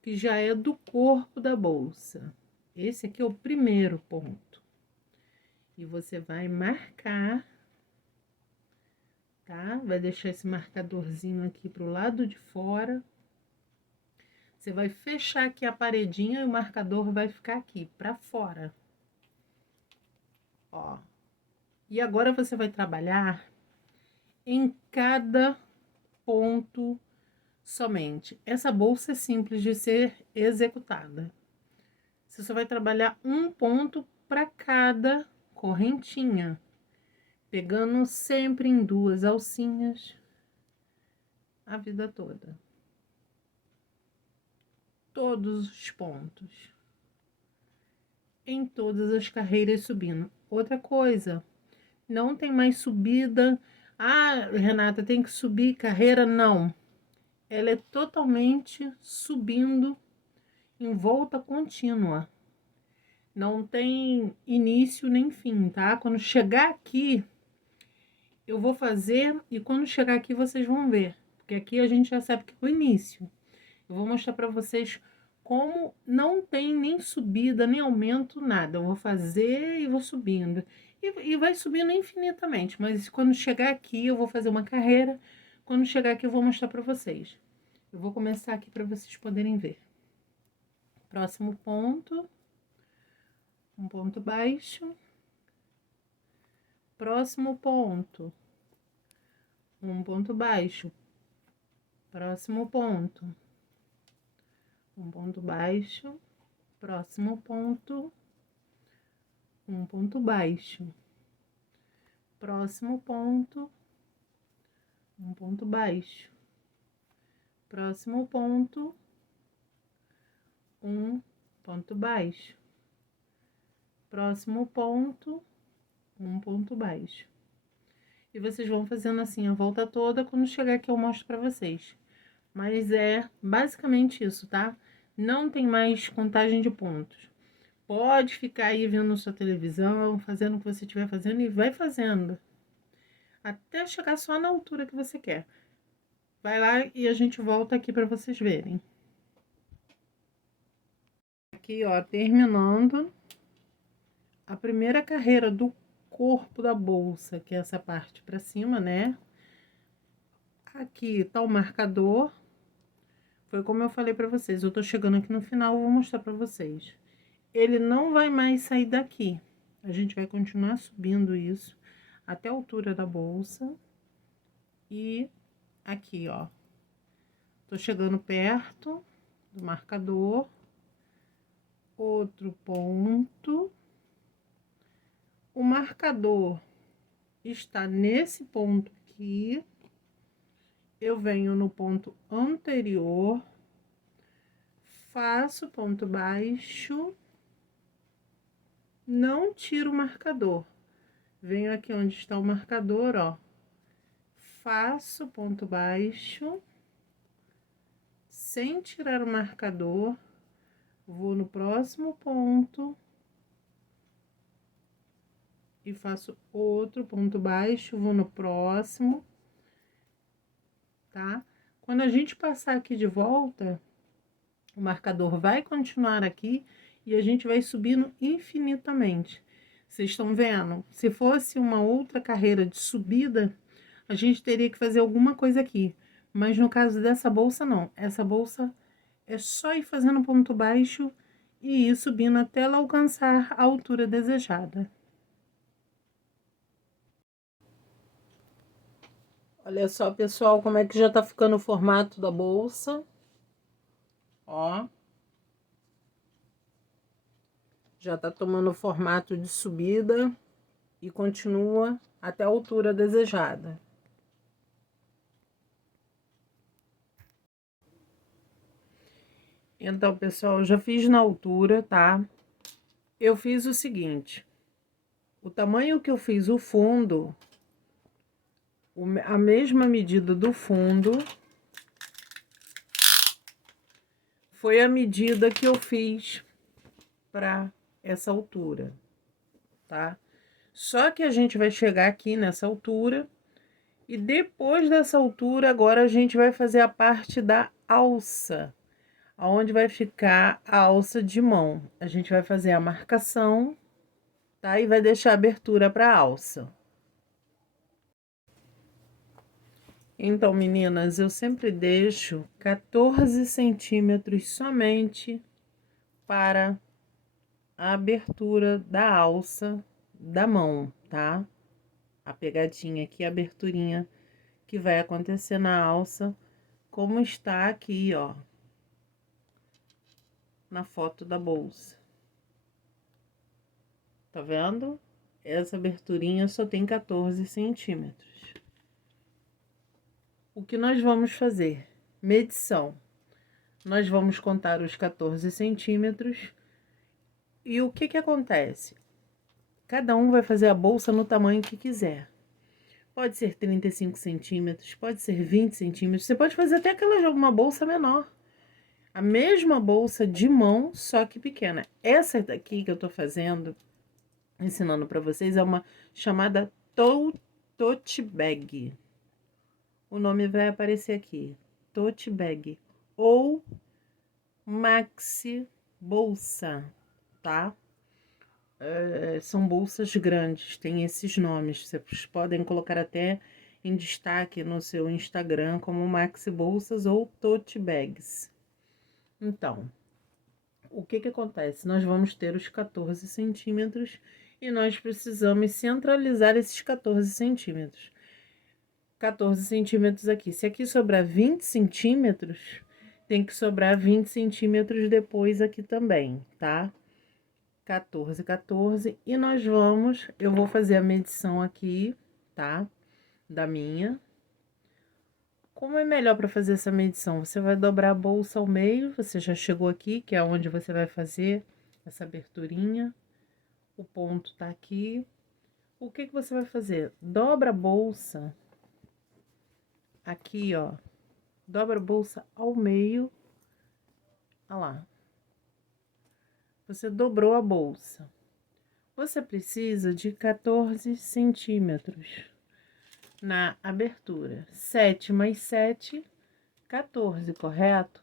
que já é do corpo da bolsa. Esse aqui é o primeiro ponto. E você vai marcar, tá? Vai deixar esse marcadorzinho aqui pro lado de fora. Você vai fechar aqui a paredinha e o marcador vai ficar aqui, pra fora. Ó. E agora você vai trabalhar em cada ponto somente. Essa bolsa é simples de ser executada. Você só vai trabalhar um ponto para cada correntinha, pegando sempre em 2 alcinhas a vida toda. Todos os pontos. Em todas as carreiras subindo. Outra coisa, não tem mais subida. Ah, Renata, tem que subir carreira? Não. Ela é totalmente subindo em volta contínua. Não tem início nem fim, tá? Quando chegar aqui, eu vou fazer e quando chegar aqui vocês vão ver. Porque aqui a gente já sabe que é o início. Eu vou mostrar pra vocês como não tem nem subida, nem aumento, nada. Eu vou fazer e vou subindo. E vai subindo infinitamente. Mas quando chegar aqui, eu vou fazer uma carreira. Quando chegar aqui, eu vou mostrar pra vocês. Eu vou começar aqui pra vocês poderem ver. Próximo ponto. Um ponto baixo. Próximo ponto. Um ponto baixo. Próximo ponto. Um ponto baixo. Próximo ponto. Um ponto baixo. Próximo ponto. Um ponto baixo. Próximo ponto. Um ponto baixo. Próximo ponto. Um ponto baixo. E vocês vão fazendo assim a volta toda, quando chegar aqui eu mostro pra vocês. Mas é basicamente isso, tá? Não tem mais contagem de pontos. Pode ficar aí vendo sua televisão, fazendo o que você estiver fazendo e vai fazendo. Até chegar só na altura que você quer. Vai lá e a gente volta aqui pra vocês verem. Aqui, ó, terminando a primeira carreira do corpo da bolsa, que é essa parte pra cima, né? Aqui tá o marcador. Foi como eu falei pra vocês, eu tô chegando aqui no final, eu vou mostrar pra vocês. Ele não vai mais sair daqui. A gente vai continuar subindo isso até a altura da bolsa. E aqui, ó. Tô chegando perto do marcador. Outro ponto. O marcador está nesse ponto aqui. Eu venho no ponto anterior. Faço ponto baixo. Não tiro o marcador. Venho aqui onde está o marcador, ó. Faço ponto baixo. Sem tirar o marcador. Vou no próximo ponto. E faço outro ponto baixo, vou no próximo. tá? Quando a gente passar aqui de volta, o marcador vai continuar aqui e a gente vai subindo infinitamente. Vocês estão vendo? Se fosse uma outra carreira de subida, a gente teria que fazer alguma coisa aqui. Mas no caso dessa bolsa, não. Essa bolsa é só ir fazendo ponto baixo e ir subindo até ela alcançar a altura desejada. Olha só, pessoal, como é que já tá ficando o formato da bolsa. Ó. Já tá tomando o formato de subida e continua até a altura desejada. Então, pessoal, eu já fiz na altura, tá? Eu fiz o seguinte, o tamanho que eu fiz o fundo, a mesma medida do fundo, foi a medida que eu fiz para essa altura, tá? Só que a gente vai chegar aqui nessa altura e depois dessa altura, agora a gente vai fazer a parte da alça, aonde vai ficar a alça de mão. A gente vai fazer a marcação, tá? E vai deixar a abertura para a alça. Então, meninas, eu sempre deixo 14 centímetros somente para a abertura da alça da mão, tá? A pegadinha aqui, a aberturinha que vai acontecer na alça, como está aqui, ó, na foto da bolsa. Tá vendo? Essa aberturinha só tem 14 centímetros. O que nós vamos fazer? Medição. Nós vamos contar os 14 centímetros. E o que acontece? Cada um vai fazer a bolsa no tamanho que quiser. Pode ser 35 centímetros, pode ser 20 centímetros. Você pode fazer até uma bolsa menor. A mesma bolsa de mão, só que pequena. Essa daqui que eu tô fazendo, ensinando pra vocês, é uma chamada tote bag. O nome vai aparecer aqui, tote bag ou maxi bolsa, tá? São bolsas grandes, tem esses nomes. Vocês podem colocar até em destaque no seu Instagram como maxi bolsas ou tote bags. Então, o que acontece? Nós vamos ter os 14 centímetros e nós precisamos centralizar esses 14 centímetros. 14 centímetros aqui. Se aqui sobrar 20 centímetros, tem que sobrar 20 centímetros depois aqui também, tá? 14, 14. E nós vamos, eu vou fazer a medição aqui, tá? Da minha. Como é melhor para fazer essa medição? Você vai dobrar a bolsa ao meio, você já chegou aqui, que é onde você vai fazer essa aberturinha. O ponto tá aqui. O que você vai fazer? Dobra a bolsa aqui, ó. Dobra a bolsa ao meio. Olha lá. Você dobrou a bolsa. Você precisa de 14 centímetros na abertura. 7 mais 7, 14, correto?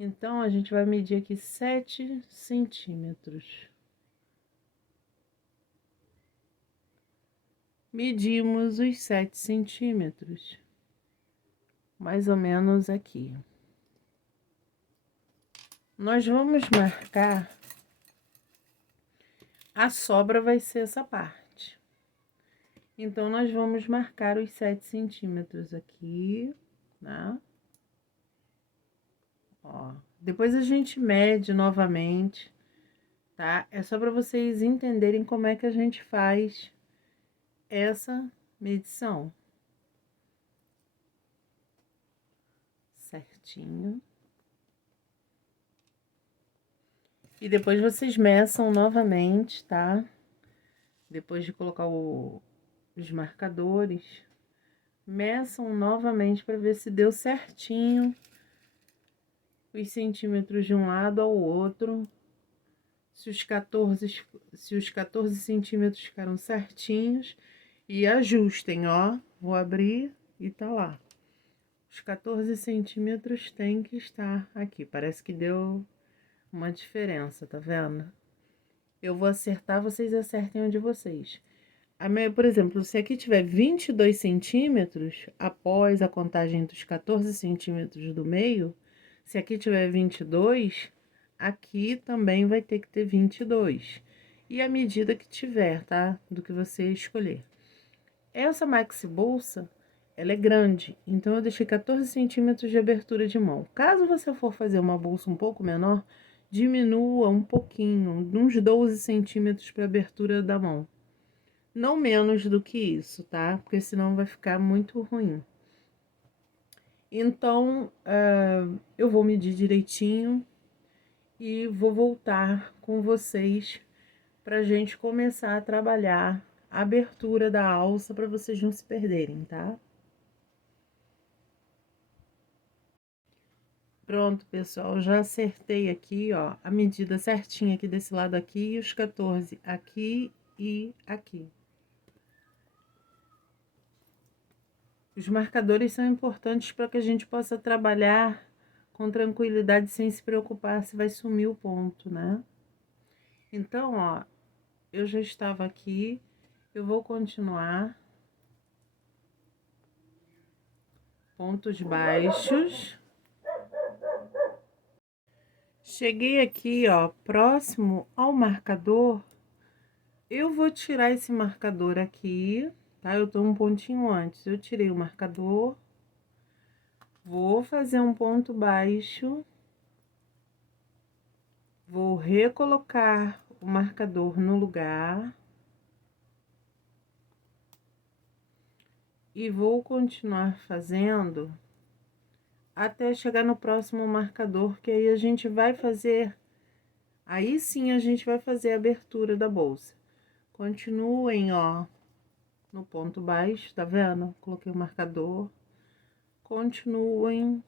Então, a gente vai medir aqui 7 centímetros. Medimos os 7 centímetros. Mais ou menos aqui. Nós vamos marcar, a sobra vai ser essa parte. Então, nós vamos marcar os 7 centímetros aqui, né? Ó, depois a gente mede novamente, tá? É só para vocês entenderem como é que a gente faz essa medição. Certinho. E depois vocês meçam novamente, tá? Depois de colocar os marcadores, meçam novamente para ver se deu certinho os centímetros de um lado ao outro. Se os 14 centímetros ficaram certinhos. E ajustem, ó. Vou abrir e tá lá. Os 14 centímetros tem que estar aqui. Parece que deu uma diferença, tá vendo? Eu vou acertar, vocês acertem onde vocês. Por exemplo, se aqui tiver 22 centímetros, após a contagem dos 14 centímetros do meio, se aqui tiver 22, aqui também vai ter que ter 22. E a medida que tiver, tá? Do que você escolher. Essa maxi bolsa, ela é grande, então eu deixei 14 centímetros de abertura de mão. Caso você for fazer uma bolsa um pouco menor, diminua um pouquinho, uns 12 centímetros para abertura da mão. Não menos do que isso, tá? Porque senão vai ficar muito ruim. Então, eu vou medir direitinho e vou voltar com vocês pra gente começar a trabalhar a abertura da alça para vocês não se perderem, tá? Pronto, pessoal, já acertei aqui, ó, a medida certinha aqui desse lado aqui e os 14 aqui e aqui. Os marcadores são importantes para que a gente possa trabalhar com tranquilidade, sem se preocupar se vai sumir o ponto, né? Então, ó, eu já estava aqui, eu vou continuar. Pontos baixos. Cheguei aqui, ó, próximo ao marcador. Eu vou tirar esse marcador aqui, tá? Eu tô um pontinho antes. Eu tirei o marcador. Vou fazer um ponto baixo. Vou recolocar o marcador no lugar. E vou continuar fazendo até chegar no próximo marcador, que aí a gente vai fazer... Aí sim a gente vai fazer a abertura da bolsa. Continuem, ó, no ponto baixo, tá vendo? Coloquei o marcador. Continuem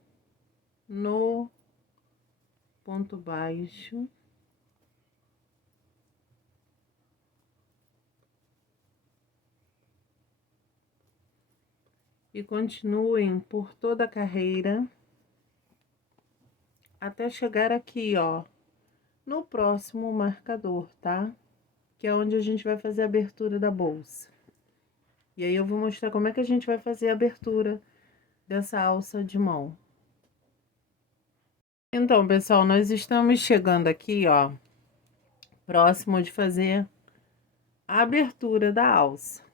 no ponto baixo. E continuem por toda a carreira até chegar aqui, ó, no próximo marcador, tá? Que é onde a gente vai fazer a abertura da bolsa. E aí eu vou mostrar como é que a gente vai fazer a abertura dessa alça de mão. Então, pessoal, nós estamos chegando aqui, ó, próximo de fazer a abertura da alça.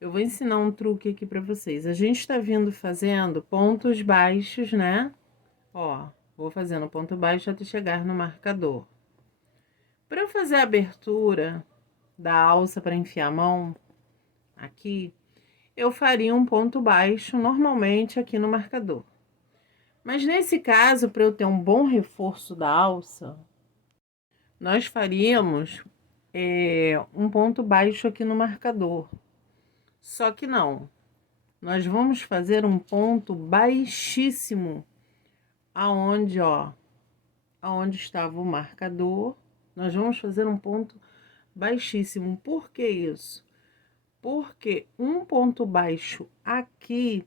Eu vou ensinar um truque aqui pra vocês. A gente tá vindo fazendo pontos baixos, né? Ó, vou fazendo ponto baixo até chegar no marcador. Para eu fazer a abertura da alça para enfiar a mão aqui, eu faria um ponto baixo normalmente aqui no marcador. Mas nesse caso, para eu ter um bom reforço da alça, nós faríamos um ponto baixo aqui no marcador. Só que não, nós vamos fazer um ponto baixíssimo aonde, ó, aonde estava o marcador, nós vamos fazer um ponto baixíssimo. Por que isso? Porque um ponto baixo aqui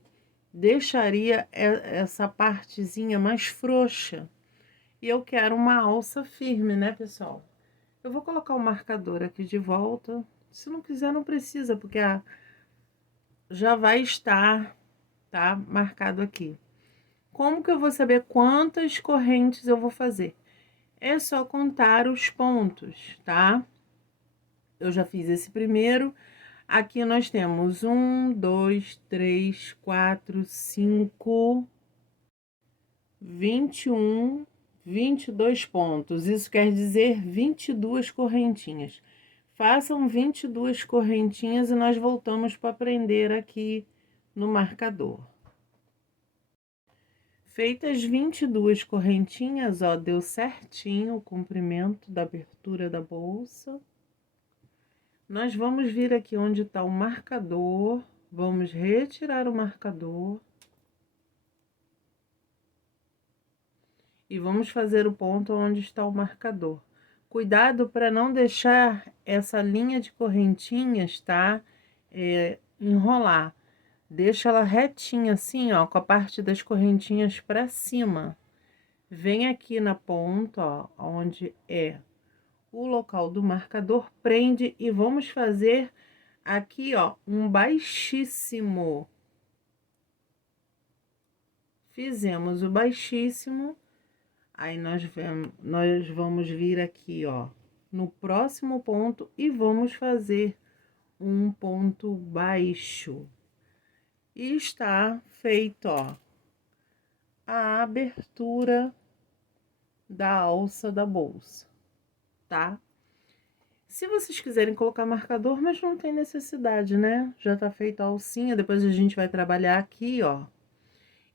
deixaria essa partezinha mais frouxa. E eu quero uma alça firme, né, pessoal? Eu vou colocar o marcador aqui de volta. Se não quiser, não precisa, porque já vai estar, tá, marcado aqui. Como que eu vou saber quantas correntes eu vou fazer? É só contar os pontos, tá? Eu já fiz esse primeiro. Aqui nós temos 1, 2, 3, 4, 5, 21, 22 pontos. Isso quer dizer 22 correntinhas. Façam 22 correntinhas e nós voltamos para prender aqui no marcador. Feitas 22 correntinhas, ó, deu certinho o comprimento da abertura da bolsa. Nós vamos vir aqui onde está o marcador, vamos retirar o marcador. E vamos fazer o ponto onde está o marcador. Cuidado para não deixar essa linha de correntinhas, tá? Enrolar. deixa ela retinha assim, ó, com a parte das correntinhas para cima. Vem aqui na ponta, ó, onde é o local do marcador, prende e vamos fazer aqui, ó, um baixíssimo. Fizemos o baixíssimo, aí nós vamos vir aqui, ó, no próximo ponto e vamos fazer um ponto baixo. E está feito, ó, a abertura da alça da bolsa, tá? Se vocês quiserem colocar marcador, mas não tem necessidade, né? Já tá feita a alcinha, depois a gente vai trabalhar aqui, ó.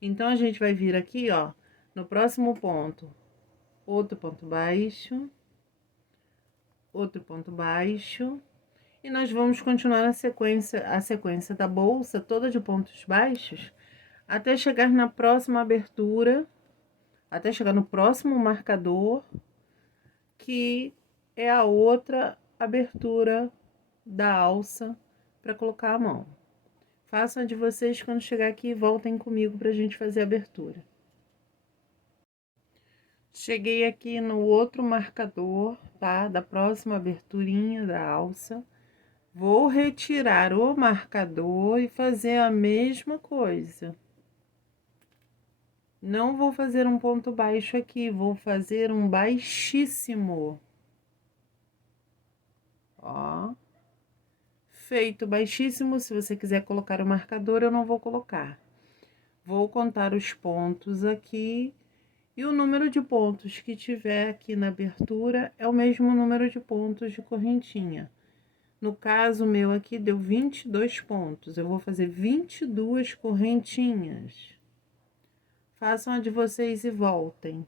Então, a gente vai vir aqui, ó, no próximo ponto, outro ponto baixo, outro ponto baixo, e nós vamos continuar a sequência da bolsa toda de pontos baixos, até chegar na próxima abertura, até chegar no próximo marcador, que é a outra abertura da alça para colocar a mão. Façam a de vocês, quando chegar aqui, voltem comigo pra gente fazer a abertura. Cheguei aqui no outro marcador, tá? Da próxima aberturinha da alça. Vou retirar o marcador e fazer a mesma coisa. Não vou fazer um ponto baixo aqui, vou fazer um baixíssimo. Ó. Feito baixíssimo, se você quiser colocar o marcador, eu não vou colocar. Vou contar os pontos aqui. E o número de pontos que tiver aqui na abertura é o mesmo número de pontos de correntinha. No caso meu aqui deu 22 pontos. Eu vou fazer 22 correntinhas. Façam a de vocês e voltem.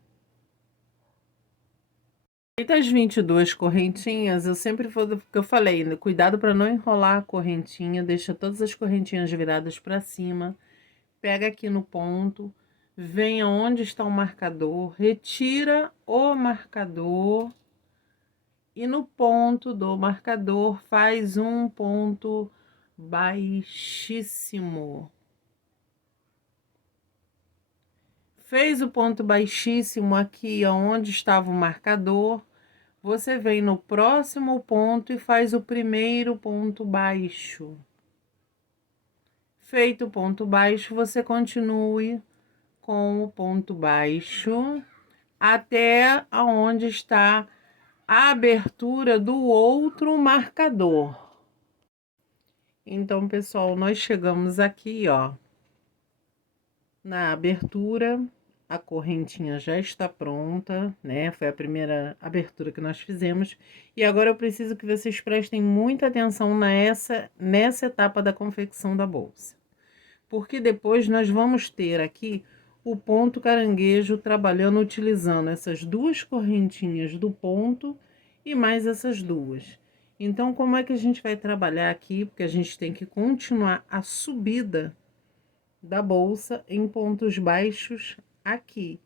Feitas as 22 correntinhas, eu sempre vou, que eu falei, né? Cuidado para não enrolar a correntinha, deixa todas as correntinhas viradas para cima. Pega aqui no ponto, vem aonde está o marcador, retira o marcador e no ponto do marcador faz um ponto baixíssimo. Fez o ponto baixíssimo aqui onde estava o marcador, você vem no próximo ponto e faz o primeiro ponto baixo. Feito o ponto baixo, você continue com o ponto baixo até aonde está a abertura do outro marcador. Então, pessoal, nós chegamos aqui, ó, na abertura, a correntinha já está pronta, né? Foi a primeira abertura que nós fizemos. E agora eu preciso que vocês prestem muita atenção nessa etapa da confecção da bolsa. Porque depois nós vamos ter aqui o ponto caranguejo trabalhando, utilizando essas duas correntinhas do ponto e mais essas duas. Então, como é que a gente vai trabalhar aqui? Porque a gente tem que continuar a subida da bolsa em pontos baixos aqui.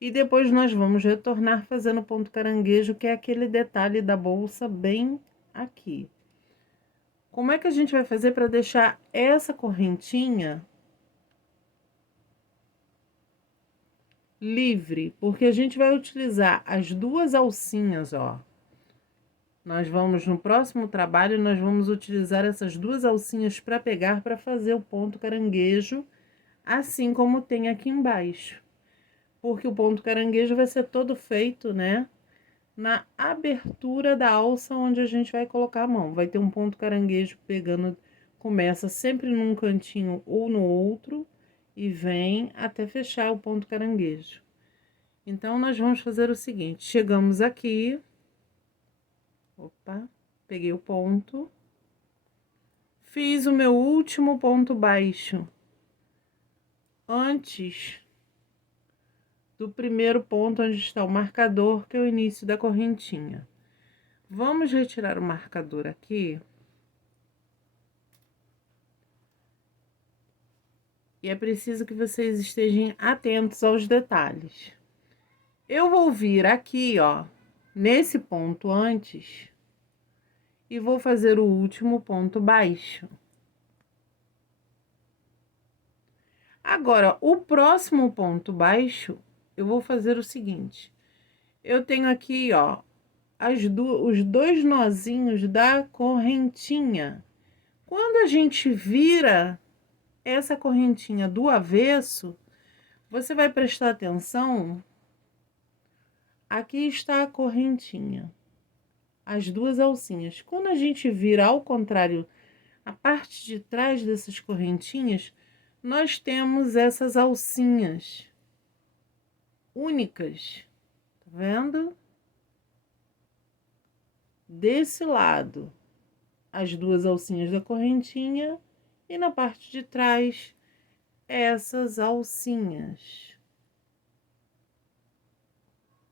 E depois nós vamos retornar fazendo ponto caranguejo, que é aquele detalhe da bolsa bem aqui. Como é que a gente vai fazer para deixar essa correntinha livre? Porque a gente vai utilizar as duas alcinhas, ó. Nós vamos, no próximo trabalho, nós vamos utilizar essas duas alcinhas para pegar, para fazer o ponto caranguejo, assim como tem aqui embaixo. Porque o ponto caranguejo vai ser todo feito, né, na abertura da alça onde a gente vai colocar a mão. Vai ter um ponto caranguejo pegando, começa sempre num cantinho ou no outro e vem até fechar o ponto caranguejo. Então, nós vamos fazer o seguinte, chegamos aqui, opa, peguei o ponto, fiz o meu último ponto baixo antes do primeiro ponto onde está o marcador, que é o início da correntinha. Vamos retirar o marcador aqui. E é preciso que vocês estejam atentos aos detalhes. Eu vou vir aqui, ó, nesse ponto antes, e vou fazer o último ponto baixo. Agora, o próximo ponto baixo, eu vou fazer o seguinte. Eu tenho aqui, ó, os dois nozinhos da correntinha. Quando a gente vira essa correntinha do avesso, você vai prestar atenção. Aqui está a correntinha, as duas alcinhas. Quando a gente vira ao contrário, a parte de trás dessas correntinhas, nós temos essas alcinhas únicas, tá vendo? Desse lado, as duas alcinhas da correntinha e na parte de trás, essas alcinhas.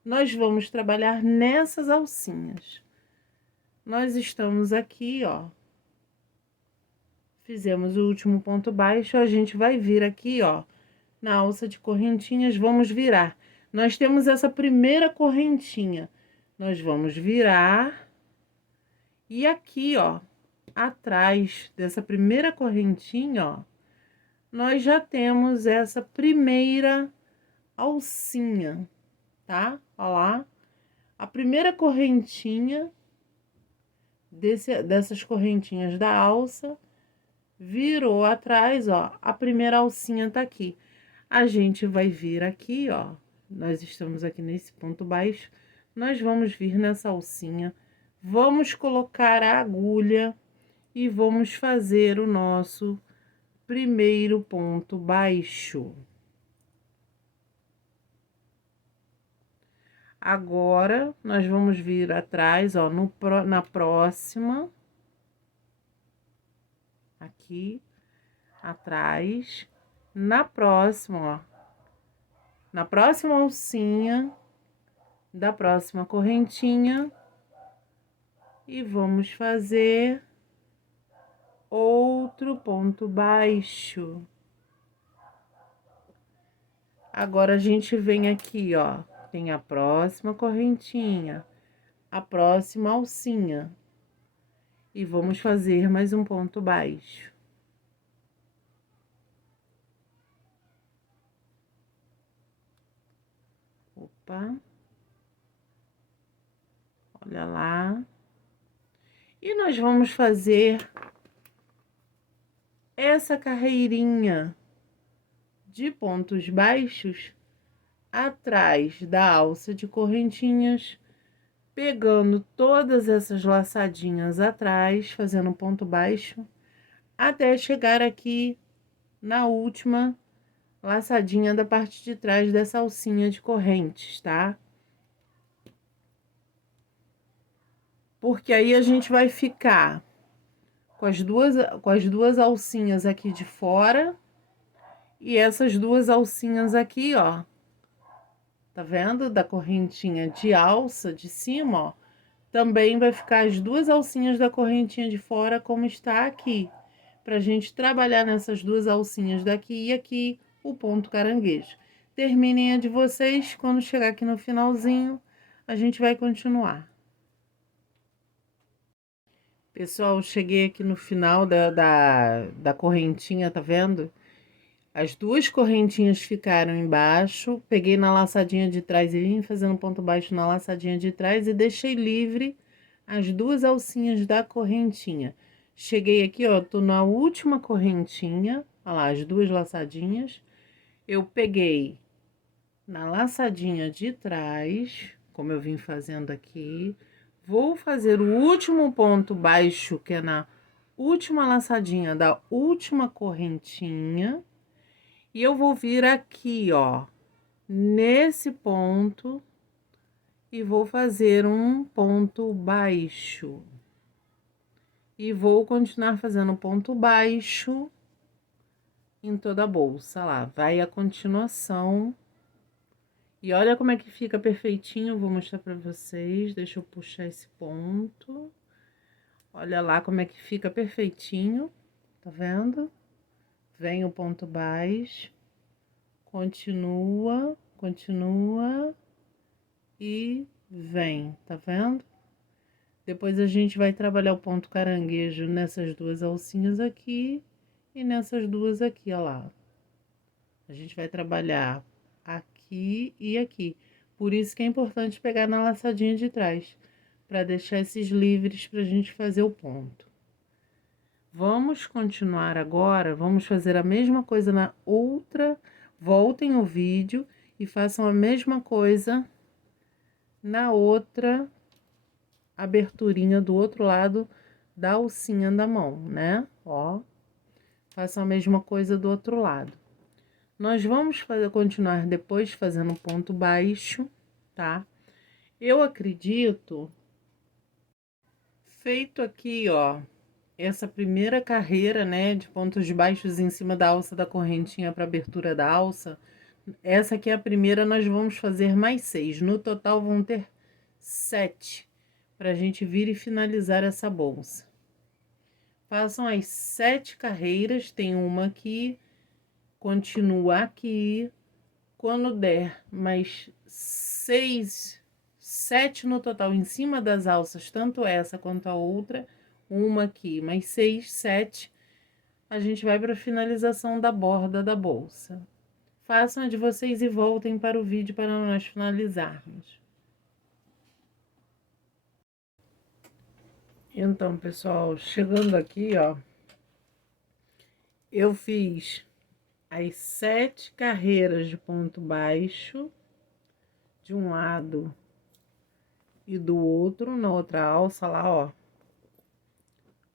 Nós vamos trabalhar nessas alcinhas. Nós estamos aqui, ó. Fizemos o último ponto baixo, a gente vai vir aqui, ó, na alça de correntinhas, vamos virar. Nós temos essa primeira correntinha, nós vamos virar, e aqui, ó, atrás dessa primeira correntinha, ó, nós já temos essa primeira alcinha, tá? Ó lá, a primeira correntinha dessas correntinhas da alça, virou atrás, ó, a primeira alcinha tá aqui. A gente vai vir aqui, ó, nós estamos aqui nesse ponto baixo, nós vamos vir nessa alcinha, vamos colocar a agulha e vamos fazer o nosso primeiro ponto baixo. Agora, nós vamos vir atrás, ó, na próxima, aqui, atrás, na próxima, ó, na próxima alcinha da próxima correntinha, e vamos fazer outro ponto baixo. Agora, a gente vem aqui, ó, tem a próxima correntinha, a próxima alcinha, e vamos fazer mais um ponto baixo. Opa. Olha lá. E nós vamos fazer essa carreirinha de pontos baixos atrás da alça de correntinhas, pegando todas essas laçadinhas atrás, fazendo um ponto baixo, até chegar aqui na última laçadinha da parte de trás dessa alcinha de correntes, tá? Porque aí a gente vai ficar com as duas alcinhas aqui de fora e essas duas alcinhas aqui, ó. Tá vendo? Da correntinha de alça de cima, ó. Também vai ficar as duas alcinhas da correntinha de fora como está aqui. Pra gente trabalhar nessas duas alcinhas daqui e aqui o ponto caranguejo. Terminem a de vocês, quando chegar aqui no finalzinho, a gente vai continuar. Pessoal, cheguei aqui no final da correntinha, tá vendo? As duas correntinhas ficaram embaixo, peguei na laçadinha de trás e vim fazendo ponto baixo na laçadinha de trás e deixei livre as duas alcinhas da correntinha. Cheguei aqui, ó, tô na última correntinha, ó lá, as duas laçadinhas. Eu peguei na laçadinha de trás, como eu vim fazendo aqui, vou fazer o último ponto baixo, que é na última laçadinha da última correntinha, e eu vou vir aqui, ó, nesse ponto, e vou fazer um ponto baixo. E vou continuar fazendo ponto baixo em toda a bolsa, lá, vai a continuação. E olha como é que fica perfeitinho, vou mostrar pra vocês, deixa eu puxar esse ponto. Olha lá como é que fica perfeitinho, tá vendo? Vem o ponto baixo, continua, continua e vem, tá vendo? Depois a gente vai trabalhar o ponto caranguejo nessas duas alcinhas aqui e nessas duas aqui, ó lá. A gente vai trabalhar aqui e aqui. Por isso que é importante pegar na laçadinha de trás, para deixar esses livres para a gente fazer o ponto. Vamos continuar agora, vamos fazer a mesma coisa na outra. Voltem o vídeo e façam a mesma coisa na outra aberturinha do outro lado da alcinha da mão, né? Ó, façam a mesma coisa do outro lado. Nós vamos continuar depois fazendo ponto baixo, tá? Eu acredito, feito aqui, ó, essa primeira carreira, né, de pontos baixos em cima da alça da correntinha para abertura da alça, essa aqui é a primeira, nós vamos fazer mais 6. No total vão ter 7 para a gente vir e finalizar essa bolsa. Façam as 7 carreiras, tem uma aqui, continua aqui. Quando der mais 6, 7 no total em cima das alças, tanto essa quanto a outra, uma aqui, mais 6, 7, a gente vai para a finalização da borda da bolsa. Façam a de vocês e voltem para o vídeo para nós finalizarmos. Então, pessoal, chegando aqui, ó, eu fiz as 7 carreiras de ponto baixo de um lado e do outro, na outra alça lá, ó,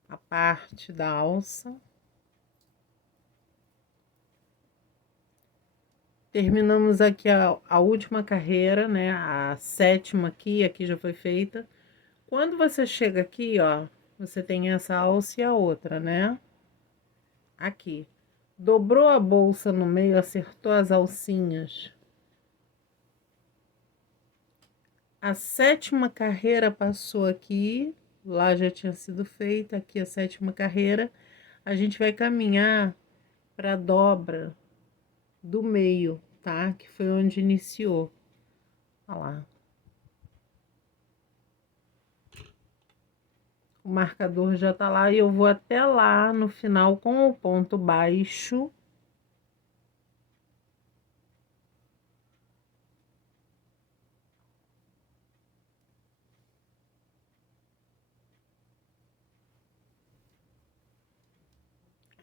a parte da alça. Terminamos aqui a última carreira, né, a 7ª aqui já foi feita. Quando você chega aqui, ó, você tem essa alça e a outra, né? Aqui. Dobrou a bolsa no meio, acertou as alcinhas. A 7ª carreira passou aqui, lá já tinha sido feita, aqui a 7ª carreira. A gente vai caminhar para a dobra do meio, tá? Que foi onde iniciou. Olha lá. O marcador já tá lá e eu vou até lá no final com o ponto baixo.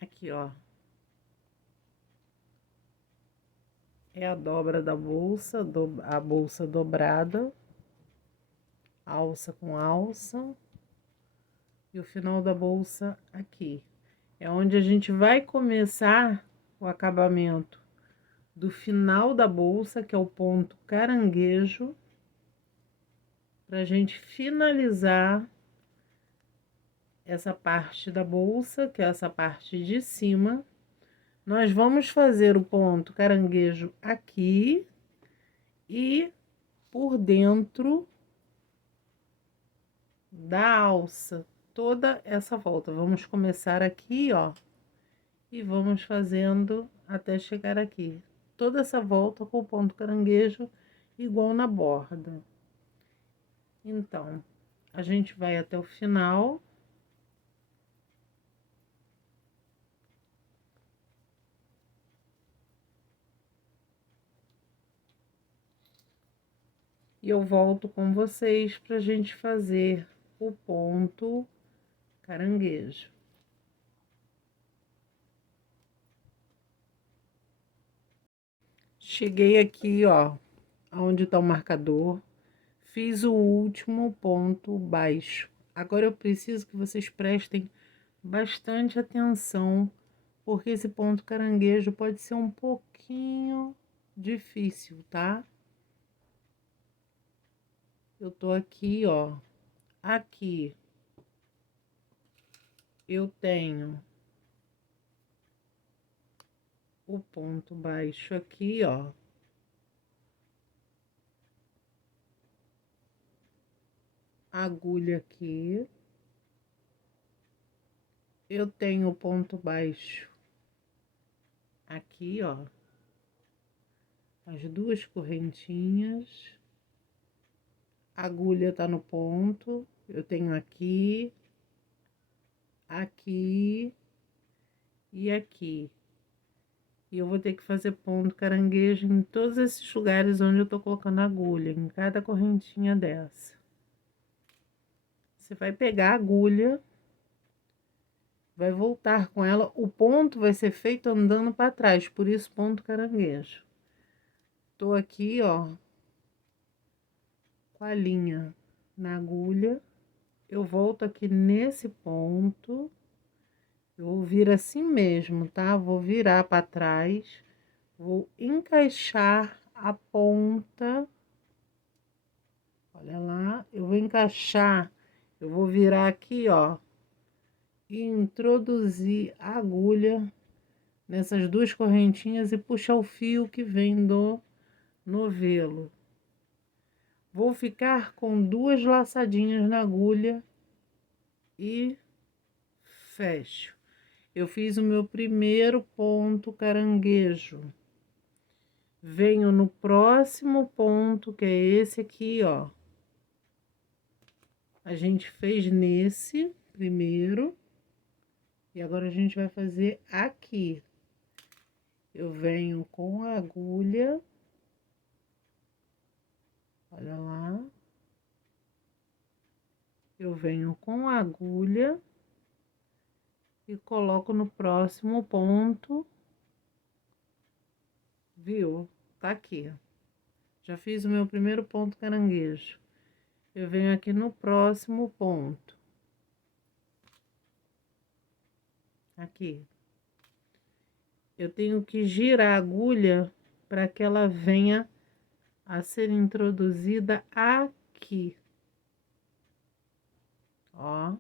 Aqui, ó. É a dobra da bolsa, a bolsa dobrada. Alça com alça. E o final da bolsa aqui. É onde a gente vai começar o acabamento do final da bolsa, que é o ponto caranguejo, pra gente finalizar essa parte da bolsa, que é essa parte de cima. Nós vamos fazer o ponto caranguejo aqui e por dentro da alça, toda essa volta. Vamos começar aqui, ó, e vamos fazendo até chegar aqui. Toda essa volta com o ponto caranguejo igual na borda. Então, a gente vai até o final. E eu volto com vocês pra gente fazer o ponto caranguejo. Cheguei aqui, ó, onde tá o marcador, fiz o último ponto baixo. Agora eu preciso que vocês prestem bastante atenção, porque esse ponto caranguejo pode ser um pouquinho difícil, tá? Eu tô aqui, ó, aqui eu tenho o ponto baixo aqui, ó. Agulha aqui. Eu tenho o ponto baixo aqui, ó. As duas correntinhas. A agulha tá no ponto. Eu tenho aqui, aqui e aqui. E eu vou ter que fazer ponto caranguejo em todos esses lugares onde eu tô colocando agulha, em cada correntinha dessa. Você vai pegar a agulha, vai voltar com ela, o ponto vai ser feito andando para trás, por isso ponto caranguejo. Tô aqui, ó, com a linha na agulha, eu volto aqui nesse ponto, eu vou vir assim mesmo, tá? Vou virar para trás, vou encaixar a ponta, olha lá, eu vou encaixar, eu vou virar aqui, ó, e introduzir a agulha nessas duas correntinhas e puxar o fio que vem do novelo. Vou ficar com duas laçadinhas na agulha e fecho. Eu fiz o meu primeiro ponto caranguejo. Venho no próximo ponto, que é esse aqui, ó. A gente fez nesse primeiro. E agora a gente vai fazer aqui. Eu venho com a agulha. Olha lá. Eu venho com a agulha e coloco no próximo ponto, viu? Tá aqui. Já fiz o meu primeiro ponto caranguejo. Eu venho aqui no próximo ponto. Aqui. Eu tenho que girar a agulha para que ela venha a ser introduzida aqui. Ó.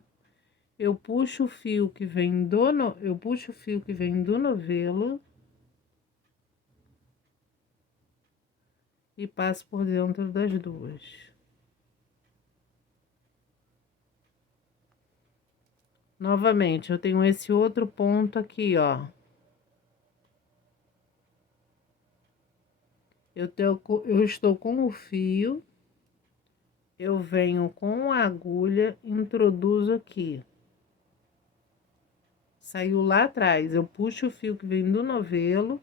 Eu puxo o fio que vem eu puxo o fio que vem do novelo e passo por dentro das duas. Novamente, eu tenho esse outro ponto aqui, ó. Eu estou com o fio, eu venho com a agulha, introduzo aqui. Saiu lá atrás, eu puxo o fio que vem do novelo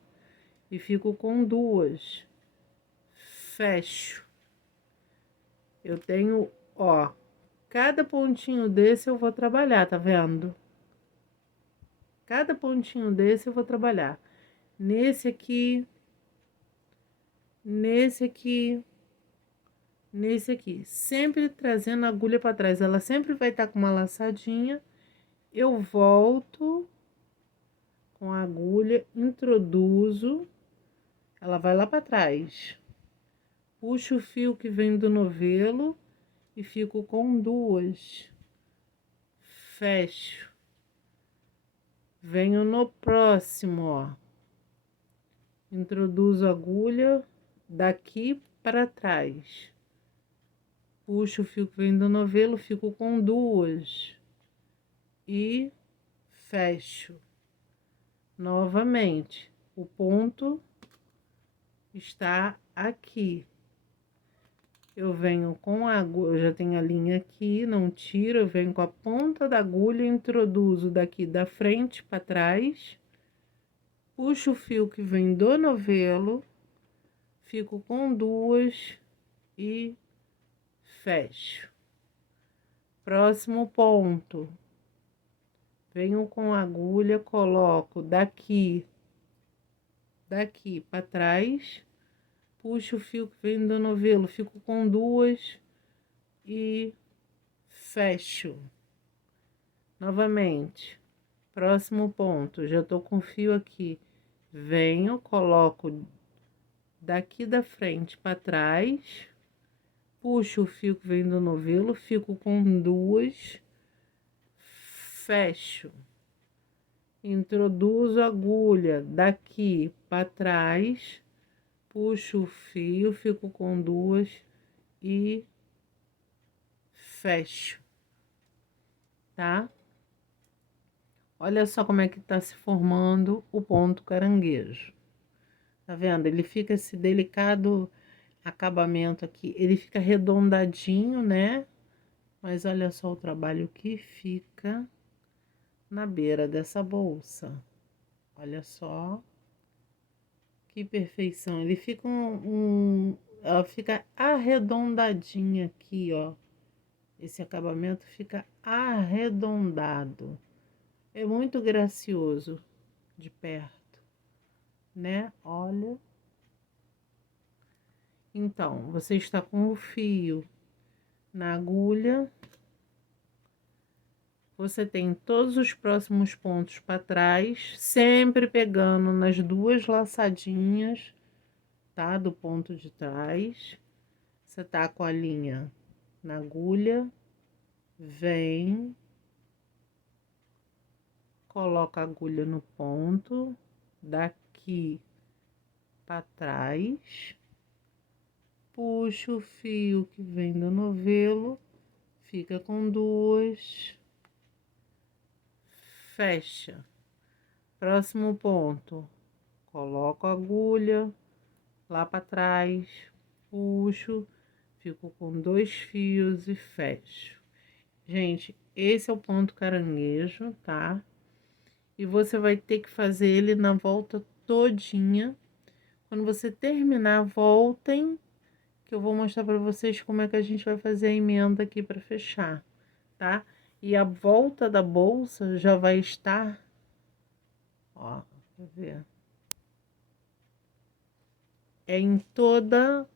e fico com duas. Fecho. Eu tenho, ó, cada pontinho desse eu vou trabalhar, tá vendo? Cada pontinho desse eu vou trabalhar. Nesse aqui, nesse aqui, nesse aqui. Sempre trazendo a agulha para trás. Ela sempre vai estar com uma laçadinha. Eu volto com a agulha, introduzo, ela vai lá para trás. Puxo o fio que vem do novelo e fico com duas. Fecho. Venho no próximo, ó. Introduzo a agulha daqui para trás. Puxo o fio que vem do novelo, fico com duas. E fecho. Novamente, o ponto está aqui. Eu venho com a agulha, eu já tenho a linha aqui, não tiro, eu venho com a ponta da agulha, introduzo daqui da frente para trás, puxo o fio que vem do novelo, fico com duas e fecho. Próximo ponto. Venho com a agulha, coloco daqui para trás, puxo o fio que vem do novelo, fico com duas e fecho. Novamente, próximo ponto, já tô com o fio aqui, venho, coloco daqui da frente para trás, puxo o fio que vem do novelo, fico com duas, fecho. Introduzo a agulha daqui para trás, puxo o fio, fico com duas e fecho, tá? Olha só como é que tá se formando o ponto caranguejo. Tá vendo? Ele fica esse delicado acabamento aqui, ele fica arredondadinho, né? Mas olha só o trabalho que fica na beira dessa bolsa. Olha só. Que perfeição. Ele fica ela fica arredondadinha aqui, ó. Esse acabamento fica arredondado. É muito gracioso de perto, né? Olha. Então, você está com o fio na agulha. Você tem todos os próximos pontos para trás, sempre pegando nas duas laçadinhas, tá? Do ponto de trás. Você tá com a linha na agulha, vem, coloca a agulha no ponto, daqui para trás, puxa o fio que vem do novelo, fica com duas, fecha. Próximo ponto, coloco a agulha lá para trás, puxo, fico com dois fios e fecho. Gente, esse é o ponto caranguejo, tá? E você vai ter que fazer ele na volta todinha. Quando você terminar, voltem, que eu vou mostrar pra vocês como é que a gente vai fazer a emenda aqui pra fechar, tá? E a volta da bolsa já vai estar, ó, quer ver? É em toda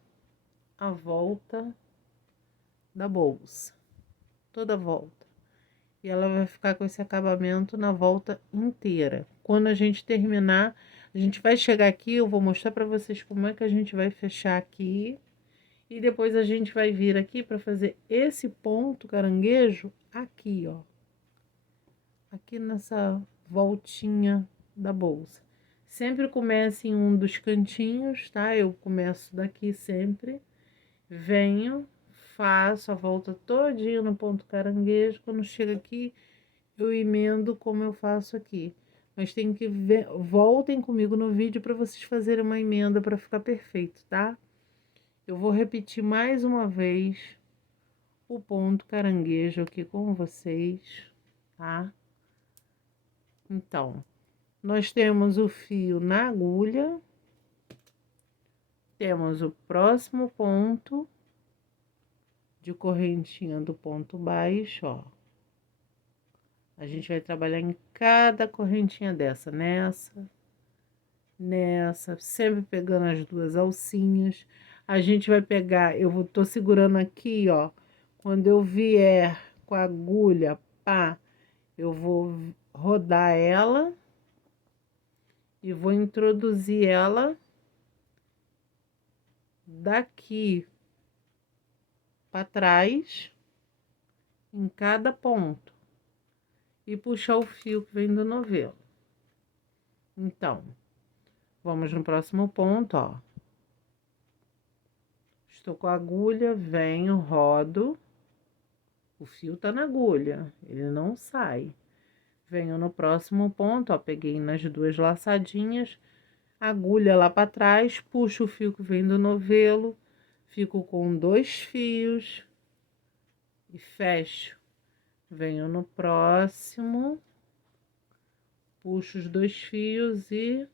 a volta da bolsa, toda a volta. E ela vai ficar com esse acabamento na volta inteira. Quando a gente terminar, a gente vai chegar aqui, eu vou mostrar pra vocês como é que a gente vai fechar aqui. E depois a gente vai vir aqui pra fazer esse ponto caranguejo aqui, ó. Aqui nessa voltinha da bolsa. Sempre comece em um dos cantinhos, tá? Eu começo daqui sempre. Venho, faço a volta todinha no ponto caranguejo. Quando chega aqui, eu emendo como eu faço aqui. Mas tem que ver, voltem comigo no vídeo para vocês fazerem uma emenda para ficar perfeito, tá? Eu vou repetir mais uma vez o ponto caranguejo aqui com vocês, tá? Então, nós temos o fio na agulha, temos o próximo ponto de correntinha do ponto baixo, ó. A gente vai trabalhar em cada correntinha dessa, nessa, sempre pegando as duas alcinhas. A gente vai pegar, tô segurando aqui, ó. Quando eu vier com a agulha, pá, eu vou rodar ela e vou introduzir ela daqui para trás em cada ponto e puxar o fio que vem do novelo. Então, vamos no próximo ponto, ó. Estou com a agulha, venho, rodo. O fio tá na agulha, ele não sai. Venho no próximo ponto, ó, peguei nas duas laçadinhas, agulha lá para trás, puxo o fio que vem do novelo, fico com dois fios e fecho. Venho no próximo, puxo os dois fios e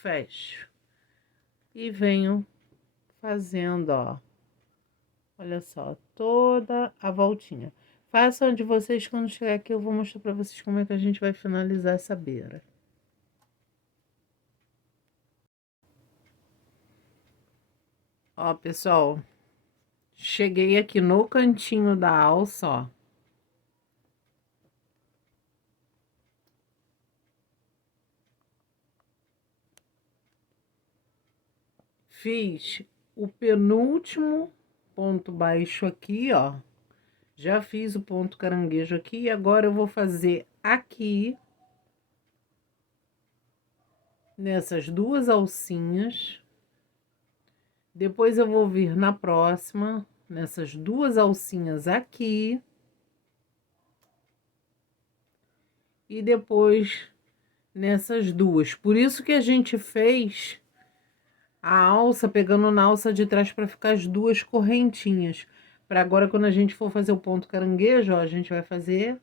fecho. E venho fazendo, ó, olha só, toda a voltinha. Façam de vocês, quando chegar aqui eu vou mostrar pra vocês como é que a gente vai finalizar essa beira. Ó, pessoal, cheguei aqui no cantinho da alça, ó. Fiz o penúltimo ponto baixo aqui, ó. Já fiz o ponto caranguejo aqui e agora eu vou fazer aqui, nessas duas alcinhas. Depois eu vou vir na próxima, nessas duas alcinhas aqui. E depois nessas duas. Por isso que a gente fez a alça pegando na alça de trás para ficar as duas correntinhas. Para agora, quando a gente for fazer o ponto caranguejo, ó, a gente vai fazer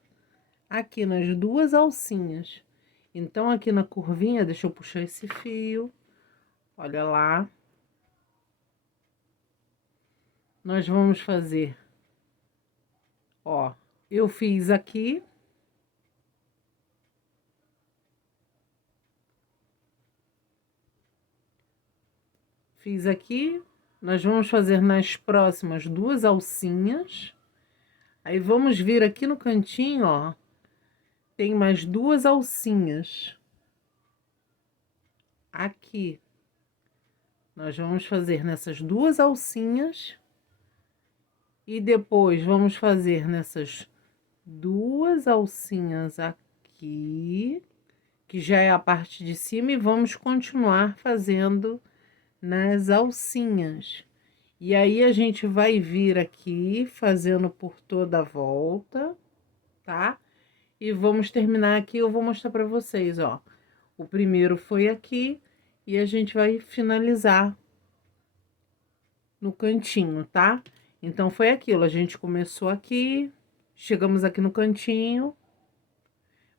aqui nas duas alcinhas. Então, aqui na curvinha, deixa eu puxar esse fio, olha lá. Nós vamos fazer, ó, eu fiz aqui. Fiz aqui, nós vamos fazer nas próximas 2 alcinhas. Aí, vamos vir aqui no cantinho, ó, tem mais 2 alcinhas. Aqui, nós vamos fazer nessas 2 alcinhas. E depois, vamos fazer nessas 2 alcinhas aqui, que já é a parte de cima, e vamos continuar fazendo nas alcinhas. E aí, a gente vai vir aqui, fazendo por toda a volta, tá? E vamos terminar aqui, eu vou mostrar pra vocês, ó. O primeiro foi aqui, e a gente vai finalizar no cantinho, tá? Então, foi aquilo, a gente começou aqui, chegamos aqui no cantinho,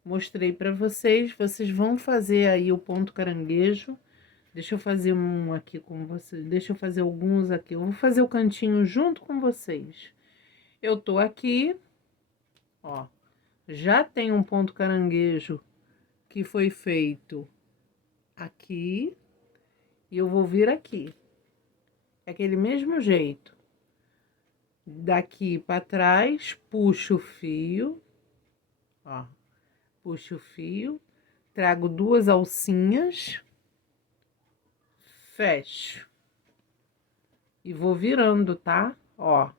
mostrei pra vocês, vocês vão fazer aí o ponto caranguejo. Deixa eu fazer um aqui com vocês, deixa eu fazer alguns aqui, eu vou fazer o cantinho junto com vocês. Eu tô aqui, ó, já tem um ponto caranguejo que foi feito aqui, e eu vou vir aqui. É aquele mesmo jeito. Daqui pra trás, puxo o fio, ó, puxo o fio, trago 2 alcinhas, fecho. E vou virando, tá? Ó,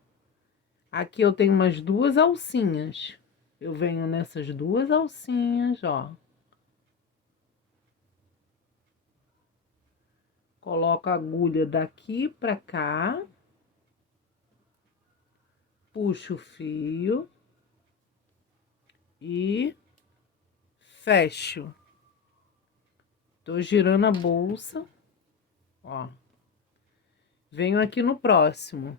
aqui eu tenho umas 2 alcinhas. Eu venho nessas 2 alcinhas, ó. Coloco a agulha daqui pra cá. Puxo o fio. E fecho. Tô girando a bolsa, ó. Venho aqui no próximo.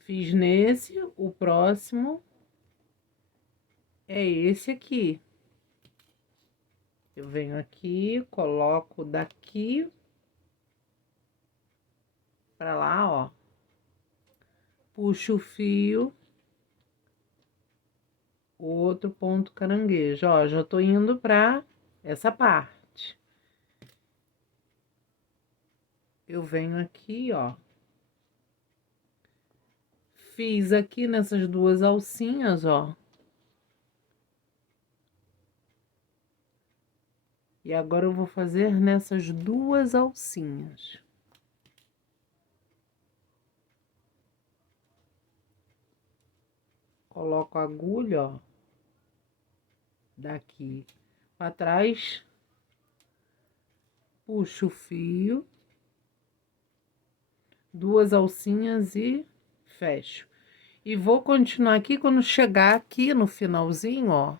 Fiz nesse, o próximo é esse aqui. Eu venho aqui, coloco daqui pra lá, ó. Puxo o fio. O outro ponto caranguejo, ó, já tô indo pra essa parte. Eu venho aqui, ó. Fiz aqui nessas 2 alcinhas, ó. E agora eu vou fazer nessas 2 alcinhas. Coloco a agulha, ó, daqui pra trás, puxo o fio, 2 alcinhas e fecho. E vou continuar aqui, quando chegar aqui no finalzinho, ó,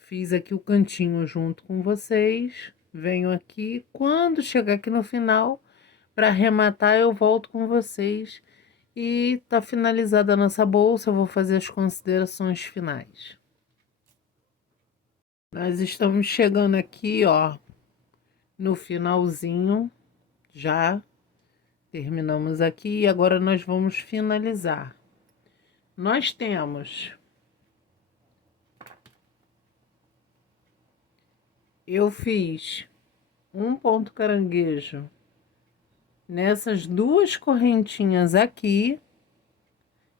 fiz aqui o cantinho junto com vocês, venho aqui, quando chegar aqui no final, para arrematar, eu volto com vocês. E tá finalizada a nossa bolsa, eu vou fazer as considerações finais. Nós estamos chegando aqui, ó, no finalzinho, já terminamos aqui e agora nós vamos finalizar. Nós temos, eu fiz um ponto caranguejo nessas 2 correntinhas aqui,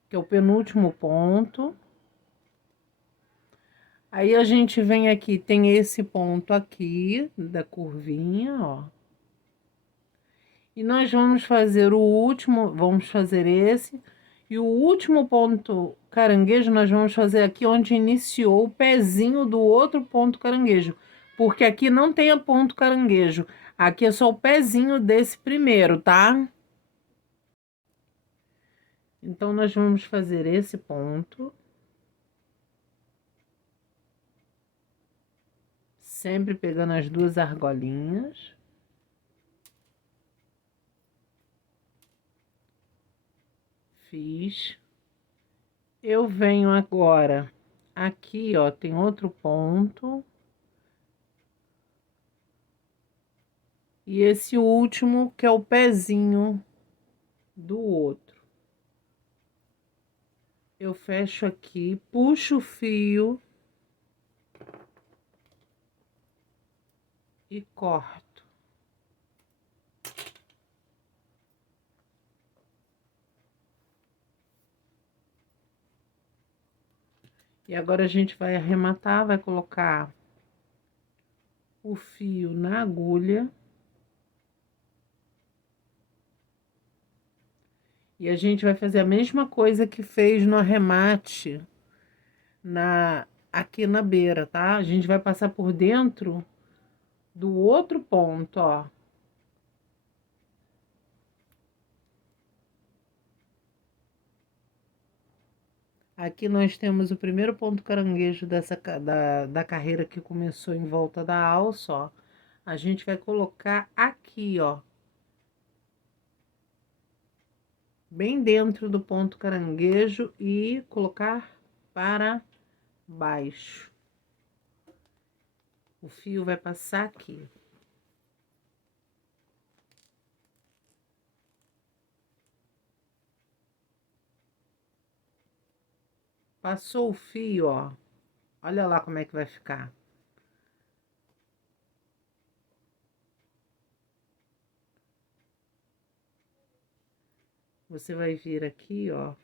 que é o penúltimo ponto. Aí, a gente vem aqui, tem esse ponto aqui, da curvinha, ó. E nós vamos fazer o último, vamos fazer esse. E o último ponto caranguejo, nós vamos fazer aqui onde iniciou o pezinho do outro ponto caranguejo. Porque aqui não tem a ponto caranguejo. Aqui é só o pezinho desse primeiro, tá? Então, nós vamos fazer esse ponto. Sempre pegando as 2 argolinhas. Fiz. Eu venho agora Aqui, ó, tem outro ponto. E esse último, que é o pezinho do outro. Eu fecho aqui, puxo o fio e corto. E agora a gente vai arrematar, vai colocar o fio na agulha. E a gente vai fazer a mesma coisa que fez no arremate aqui na beira, tá? A gente vai passar por dentro do outro ponto, ó. Aqui nós temos o primeiro ponto caranguejo da carreira que começou em volta da alça, ó. A gente vai colocar aqui, ó. Bem dentro do ponto caranguejo e colocar para baixo. O fio vai passar aqui. Passou o fio, ó. Olha lá como é que vai ficar. Você vai vir aqui, ó.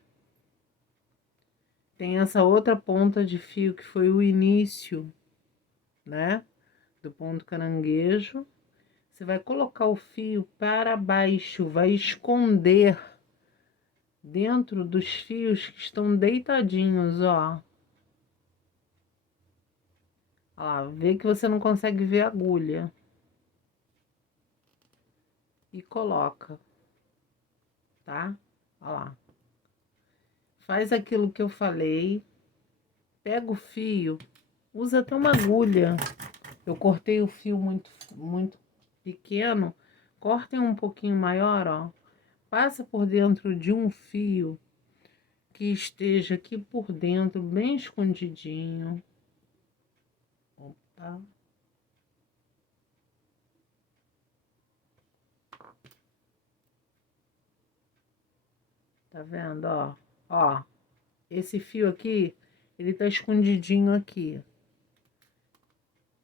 Tem essa outra ponta de fio que foi o início, né? Do ponto caranguejo. Você vai colocar o fio para baixo, vai esconder dentro dos fios que estão deitadinhos, ó. Olha lá, vê que você não consegue ver a agulha. E coloca, tá? Olha lá. Faz aquilo que eu falei. Pega o fio, usa até uma agulha. Eu cortei o fio muito pequeno. Cortem um pouquinho maior, ó. Passa por dentro de um fio que esteja aqui por dentro, bem escondidinho. Opa. Tá vendo, ó? Ó, esse fio aqui, ele tá escondidinho aqui.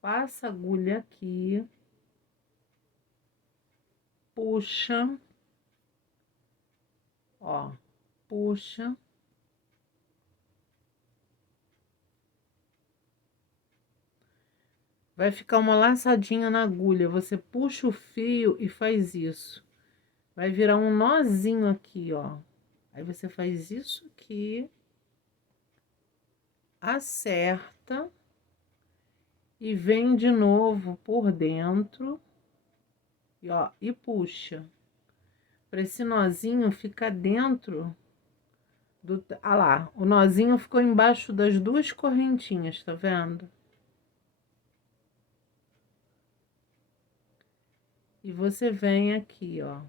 Passa a agulha aqui. Puxa. Ó, puxa. Vai ficar uma laçadinha na agulha. Você puxa o fio e faz isso. Vai virar um nozinho aqui, ó. Aí você faz isso aqui. Acerta. E vem de novo por dentro. E ó, e puxa. Para esse nozinho ficar dentro do... Ah lá, o nozinho ficou embaixo das duas correntinhas, tá vendo? E você vem aqui, ó.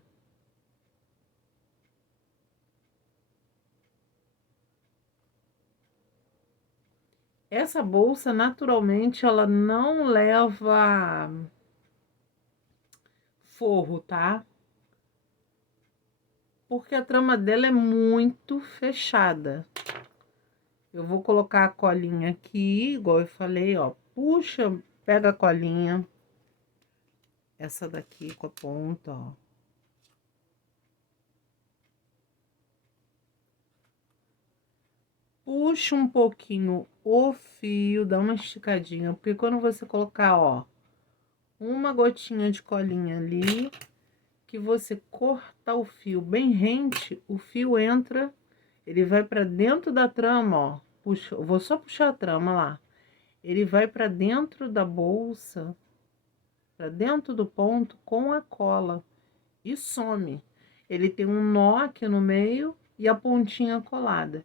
Essa bolsa, naturalmente, ela não leva forro, tá? Porque a trama dela é muito fechada. Eu vou colocar a colinha aqui, igual eu falei, ó. Puxa, pega a colinha. Essa daqui com a ponta, ó. Puxa um pouquinho o fio, dá uma esticadinha, porque quando você colocar, ó, uma gotinha de colinha ali, que você cortar o fio bem rente, o fio entra, ele vai pra dentro da trama, ó. Puxa, eu vou só puxar a trama lá. Ele vai pra dentro da bolsa, pra dentro do ponto com a cola e some. Ele tem um nó aqui no meio e a pontinha colada.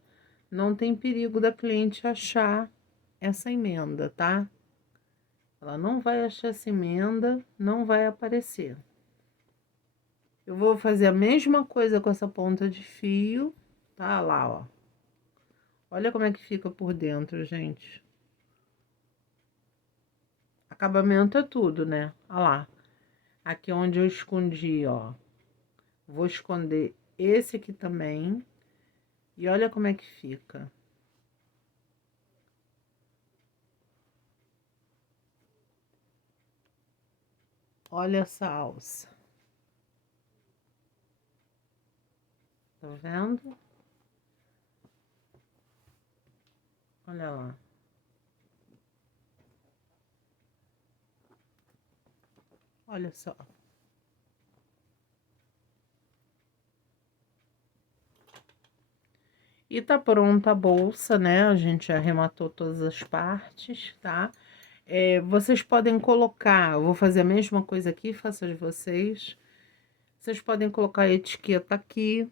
Não tem perigo da cliente achar essa emenda, tá? Ela não vai achar essa emenda, não vai aparecer. Eu vou fazer a mesma coisa com essa ponta de fio, tá lá, ó. Olha como é que fica por dentro, gente. Acabamento é tudo, né? Olha lá. Aqui onde eu escondi, ó. Vou esconder esse aqui também. E olha como é que fica. Olha essa alça. Tá vendo? Olha lá. Olha só. E tá pronta a bolsa, né? A gente arrematou todas as partes, tá? Vocês podem colocar, eu vou fazer a mesma coisa aqui, faço de vocês. Vocês podem colocar a etiqueta aqui.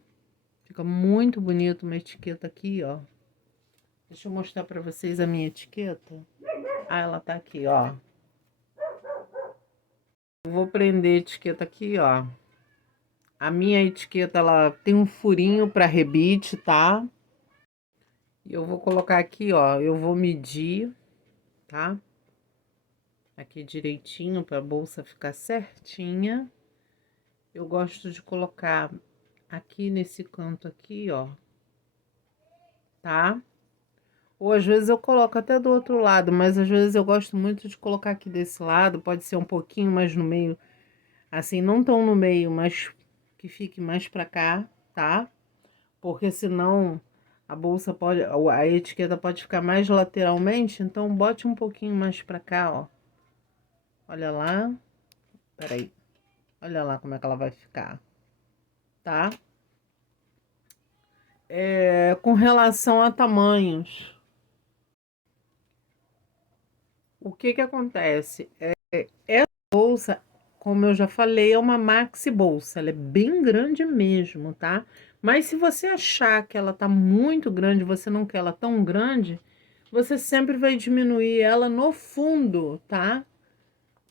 Fica muito bonito uma etiqueta aqui, ó. Deixa eu mostrar pra vocês a minha etiqueta. Ah, ela tá aqui, ó. Eu vou prender a etiqueta aqui, ó. A minha etiqueta, ela tem um furinho para rebite, tá? E eu vou colocar aqui, ó. Eu vou medir, tá? Aqui direitinho para a bolsa ficar certinha. Eu gosto de colocar aqui nesse canto aqui, ó. Tá? Ou às vezes eu coloco até do outro lado, mas às vezes eu gosto muito de colocar aqui desse lado. Pode ser um pouquinho mais no meio, assim, não tão no meio, mas que fique mais pra cá, tá? Porque senão a bolsa pode, a etiqueta pode ficar mais lateralmente, então bote um pouquinho mais pra cá, ó. Olha lá. Peraí. Olha lá como é que ela vai ficar, tá? Com relação a tamanhos, o que que acontece? Essa bolsa, como eu já falei, é uma maxi bolsa, ela é bem grande mesmo, tá? Mas se você achar que ela tá muito grande, você não quer ela tão grande, você sempre vai diminuir ela no fundo, tá?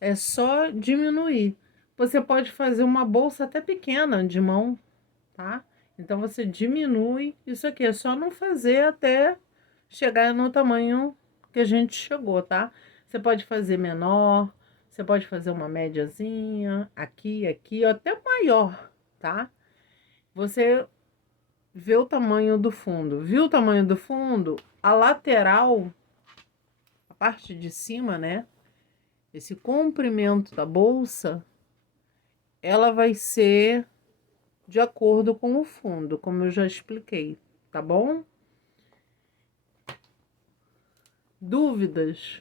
É só diminuir. Você pode fazer uma bolsa até pequena de mão, tá? Então você diminui isso aqui, é só não fazer até chegar no tamanho que a gente chegou, tá? Você pode fazer menor, você pode fazer uma médiazinha, aqui, ou até maior, tá? Você vê o tamanho do fundo. Viu o tamanho do fundo? A lateral, a parte de cima, né? Esse comprimento da bolsa, ela vai ser de acordo com o fundo, como eu já expliquei, tá bom? Dúvidas?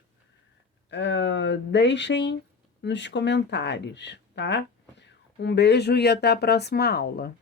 Deixem nos comentários, tá? Um beijo e até a próxima aula.